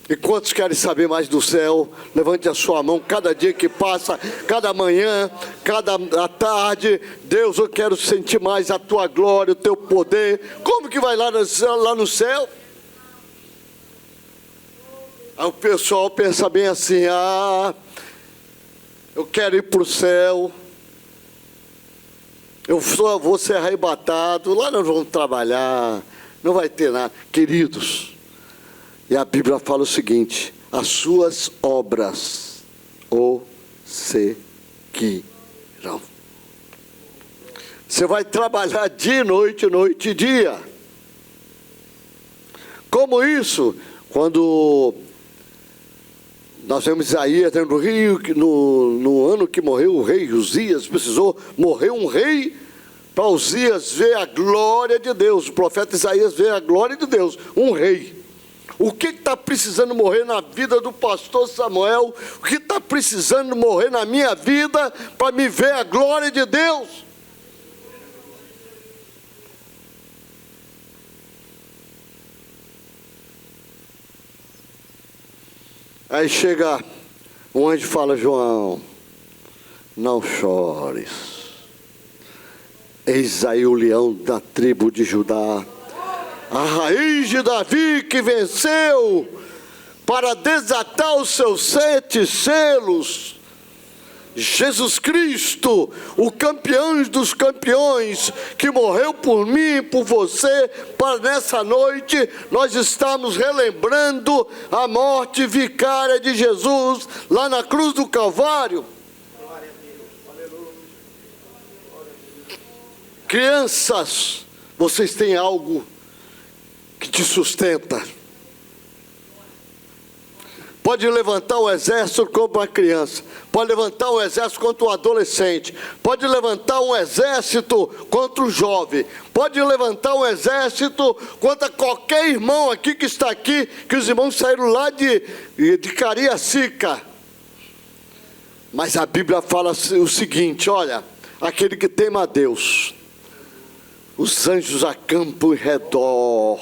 E quantos querem saber mais do céu? Levante a sua mão. Cada dia que passa, cada manhã, cada tarde: Deus, eu quero sentir mais a tua glória, o teu poder. Como que vai lá no céu? Aí o pessoal pensa bem assim: eu quero ir para o céu, eu vou ser arrebatado, lá nós vamos trabalhar, não vai ter nada. Queridos, e a Bíblia fala o seguinte: as suas obras o seguirão. Você vai trabalhar dia e noite, noite e dia. Como isso? Quando nós vemos Isaías no Rio, no ano que morreu o rei Uzias, precisou morrer um rei para Uzias ver a glória de Deus. O profeta Isaías vê a glória de Deus, um rei. O que está precisando morrer na vida do pastor Samuel? O que está precisando morrer na minha vida para me ver a glória de Deus? Aí chega um anjo e fala: João, não chores. Eis aí o leão da tribo de Judá, a raiz de Davi, que venceu para desatar os seus 7 selos. Jesus Cristo, o campeão dos campeões, que morreu por mim e por você, para nessa noite nós estamos relembrando a morte vicária de Jesus lá na cruz do Calvário. Crianças, vocês têm algo que te sustenta. Pode levantar um exército contra uma criança, pode levantar um exército contra um adolescente, pode levantar um exército contra um jovem, pode levantar um exército contra qualquer irmão aqui que está aqui, que os irmãos saíram lá de Cariacica. Mas a Bíblia fala o seguinte: olha, aquele que teme a Deus, os anjos acampam em redor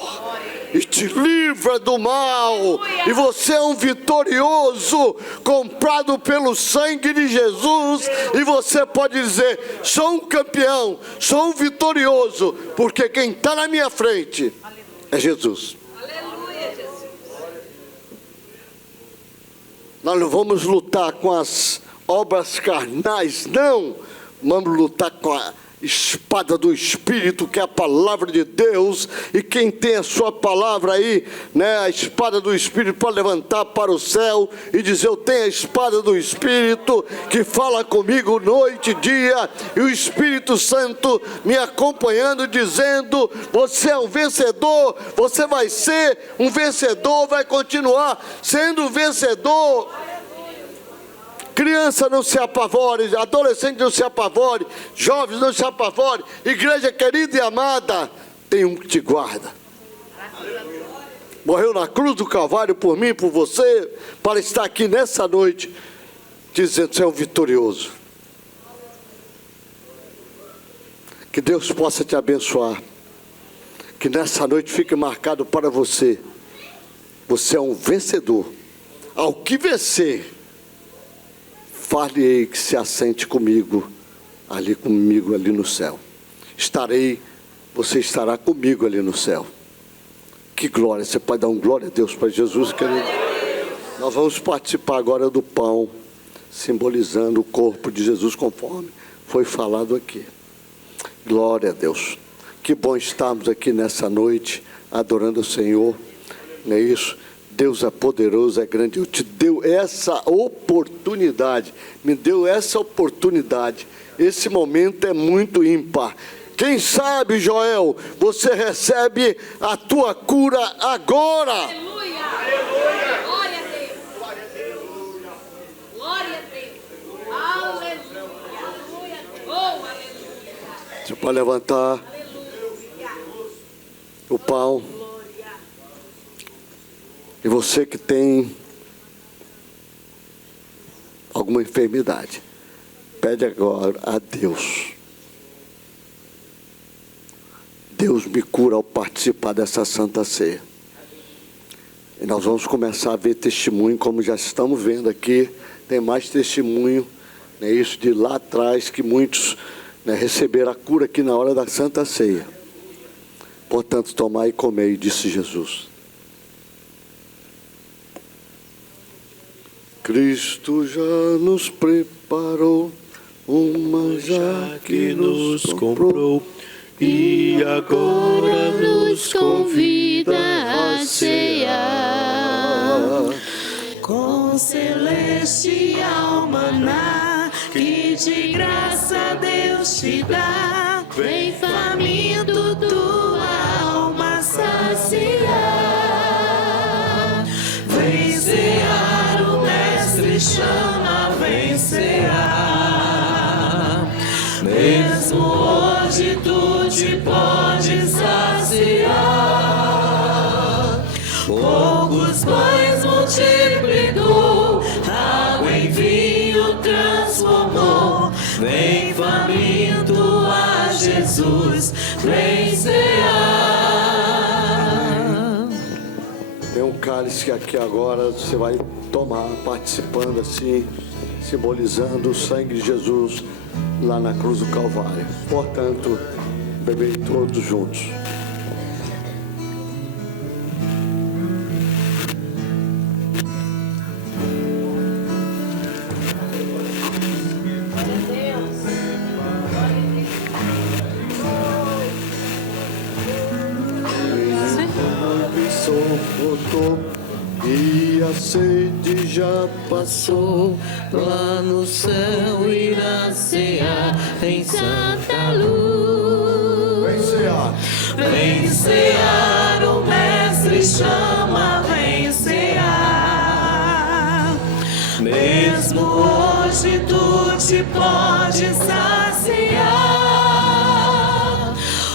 e te livra do mal. E você é um vitorioso, comprado pelo sangue de Jesus. E você pode dizer: sou um campeão, sou um vitorioso, porque quem está na minha frente é Jesus. Aleluia, Jesus. Nós não vamos lutar com as obras carnais, não. Vamos lutar com a espada do Espírito, que é a palavra de Deus. E quem tem a sua palavra aí, né, a espada do Espírito, pode levantar para o céu e dizer: eu tenho a espada do Espírito, que fala comigo noite e dia, e o Espírito Santo me acompanhando, dizendo: você é um vencedor, você vai ser um vencedor, vai continuar sendo um vencedor. Criança, não se apavore. Adolescente, não se apavore. Jovens, não se apavore. Igreja querida e amada, tem um que te guarda. Morreu na cruz do Calvário por mim e por você, para estar aqui nessa noite, dizendo: você é um vitorioso. Que Deus possa te abençoar. Que nessa noite fique marcado para você: você é um vencedor. Ao que vencer, fale que se assente comigo ali no céu. Você estará comigo ali no céu. Que glória! Você pode dar um glória a Deus para Jesus, querido? Nós vamos participar agora do pão, simbolizando o corpo de Jesus, conforme foi falado aqui. Glória a Deus. Que bom estarmos aqui nessa noite, adorando o Senhor. Não é isso? Deus é poderoso, é grande. Eu te deu essa oportunidade. Me deu essa oportunidade. Esse momento é muito ímpar. Quem sabe, Joel, você recebe a tua cura agora. Aleluia. Aleluia. Glória a Deus. Glória a Deus. Glória a Deus. Aleluia. Oh, aleluia. Você pode levantar o pão. E você que tem alguma enfermidade, pede agora a Deus. Deus me cura ao participar dessa Santa Ceia. E nós vamos começar a ver testemunho, como já estamos vendo aqui. Tem mais testemunho, né, isso de lá atrás, que muitos, né, receberam a cura aqui na hora da Santa Ceia. Portanto, tomai e comei, disse Jesus. Cristo já nos preparou um manjar que nos comprou e agora nos convida a cear. Com celestial maná que de graça Deus te dá, vem faminto tua alma saciar. Vem cear, o Mestre chama, vem cear. Mesmo hoje tu te podes saciar. Poucos pães multiplicou, água em vinho transformou. Vem faminto a Jesus, vem cear. Tem um cálice que aqui agora você vai tomar, participando assim, simbolizando o sangue de Jesus lá na cruz do Calvário. Portanto, bebei todos juntos. E a sede já passou, lá no céu irá cear em santa luz. Vem cear. Vem cear, o Mestre chama, vem cear. Mesmo hoje tu te podes saciar.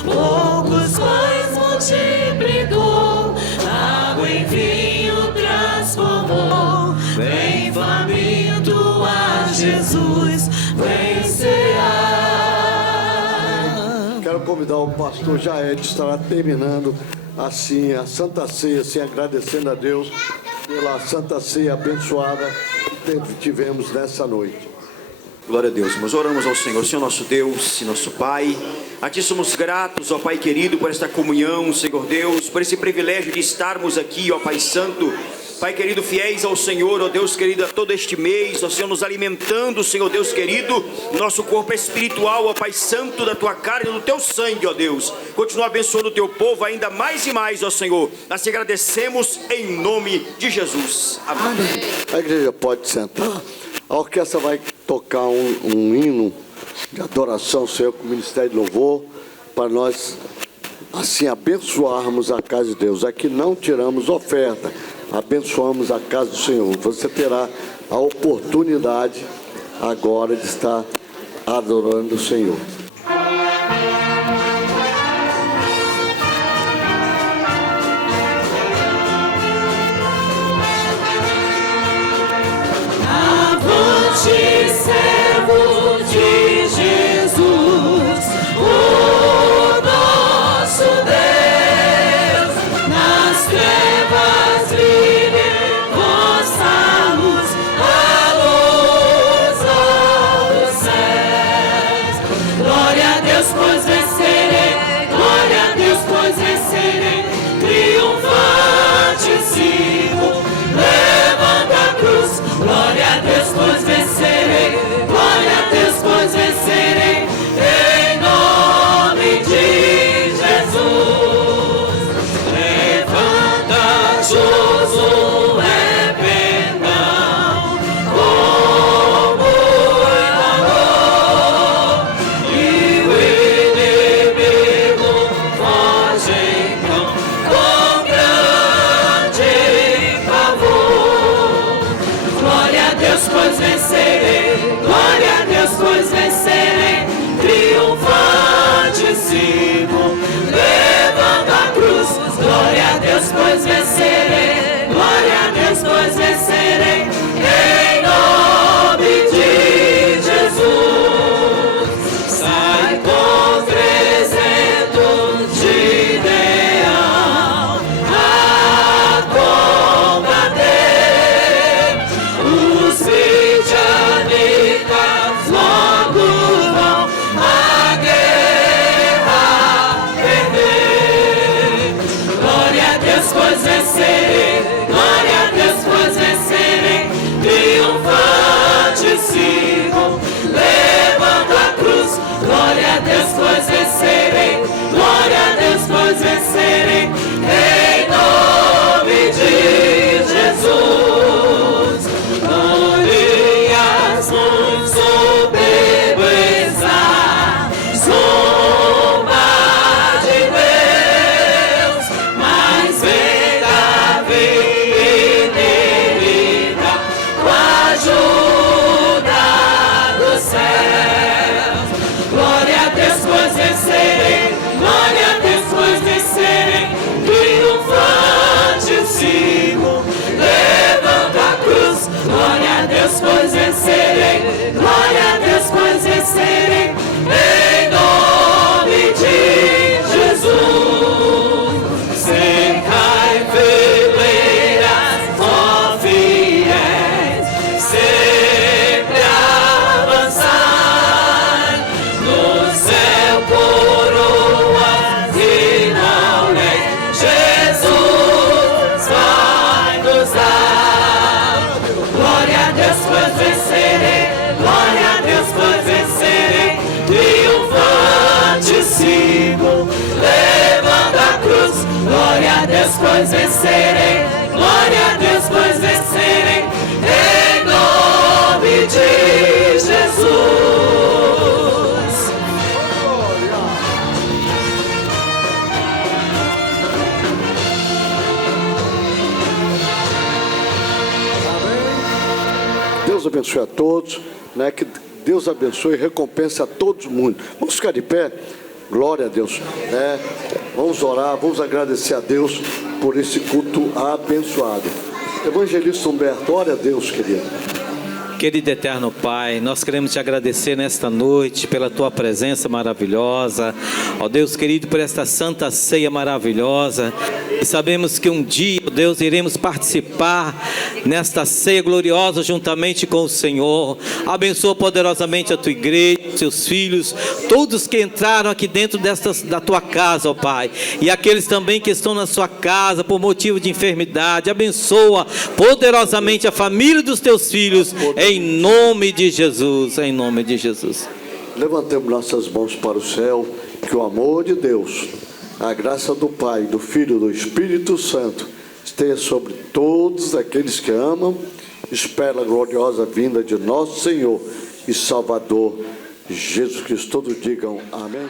Poucos pães multiplicou, água em vinho transformou. Vem faminto a Jesus, vem cear. Quero convidar o pastor Jaed, estará terminando assim a Santa Ceia, assim agradecendo a Deus pela Santa Ceia abençoada que tivemos nessa noite. Glória a Deus, nós oramos ao Senhor, Senhor nosso Deus e nosso Pai. A Ti somos gratos, ó Pai querido, por esta comunhão, Senhor Deus, por esse privilégio de estarmos aqui, ó Pai Santo. Pai querido, fiéis ao Senhor, ó Deus querido, a todo este mês, ó Senhor, nos alimentando, Senhor Deus querido, nosso corpo espiritual, ó Pai Santo, da Tua carne e do Teu sangue, ó Deus. Continua abençoando o Teu povo ainda mais e mais, ó Senhor. Nós te agradecemos em nome de Jesus. Amém. A igreja pode sentar. A orquestra vai tocar um hino de adoração ao Senhor com o Ministério de Louvor, para nós assim abençoarmos a casa de Deus. Aqui não tiramos oferta, abençoamos a casa do Senhor. Você terá a oportunidade agora de estar adorando o Senhor. Avante, servo de Jesus, o nosso Deus, nas trevas brilhe vossa luz, a luz aos céus. Glória a Deus, pois vencerei, glória a Deus, pois vencerei, triunfante sigo, levando a cruz. Glória a Deus, pois vencerei, glória a Deus, pois vencerei, em nome de Jesus. Levanta, Josué, pendão, como imolou, e o inimigo foge então, com grande pavor. Glória a Deus, pois vencerei, glória a Deus, pois vencerei, triunfante sigo, levando a cruz. Glória a Deus, pois vencerei, glória a Deus, pois vencerei, em nome de Jesus. Sai com 300 de leão a combater os midianitas, logo vão a guerra perder. Glória a Deus, pois vencerei, glória a Deus, pois vencerei, triunfante sigo, levando a cruz. Glória a Deus, pois vencerei, glória a Deus, pois vencerei, em nome de Jesus. Glórias muito soberba, sombra de Deus, mas vem Davi e Nerida com a ajuda dos céus. Glória a Deus, pois vencerei, glória a Deus, pois vencerei, triunfante sigo, levando a cruz. Glória a Deus, pois vencerei, glória a Deus, pois vencerei, em nome de Jesus. Cercai fileiras, ó fiéis, sempre avançai, no céu coroas e não nem Jesus vai nos dar. Glória a Deus, pois vencerei, glória a Deus, pois vencerei, triunfante sigo, levando a cruz. Glória a Deus, pois vencerei, glória a Deus, pois vencerei, em nome de Jesus. Deus abençoe a todos, né? Que Deus abençoe e recompense a todo mundo. Vamos ficar de pé, glória a Deus, né? Vamos orar, vamos agradecer a Deus por esse culto abençoado. Evangelista Humberto, ora a Deus, querido. Querido eterno Pai, nós queremos te agradecer nesta noite pela tua presença maravilhosa, ó Deus querido, por esta santa ceia maravilhosa, e sabemos que um dia, ó Deus, iremos participar nesta ceia gloriosa juntamente com o Senhor. Abençoa poderosamente a tua igreja, seus filhos, todos que entraram aqui dentro da tua casa, ó Pai, e aqueles também que estão na sua casa por motivo de enfermidade. Abençoa poderosamente a família dos teus filhos, em nome de Jesus, em nome de Jesus. Levantemos nossas mãos para o céu, que o amor de Deus, a graça do Pai, do Filho e do Espírito Santo esteja sobre todos aqueles que amam, espera a gloriosa vinda de nosso Senhor e Salvador Jesus Cristo. Todos digam amém.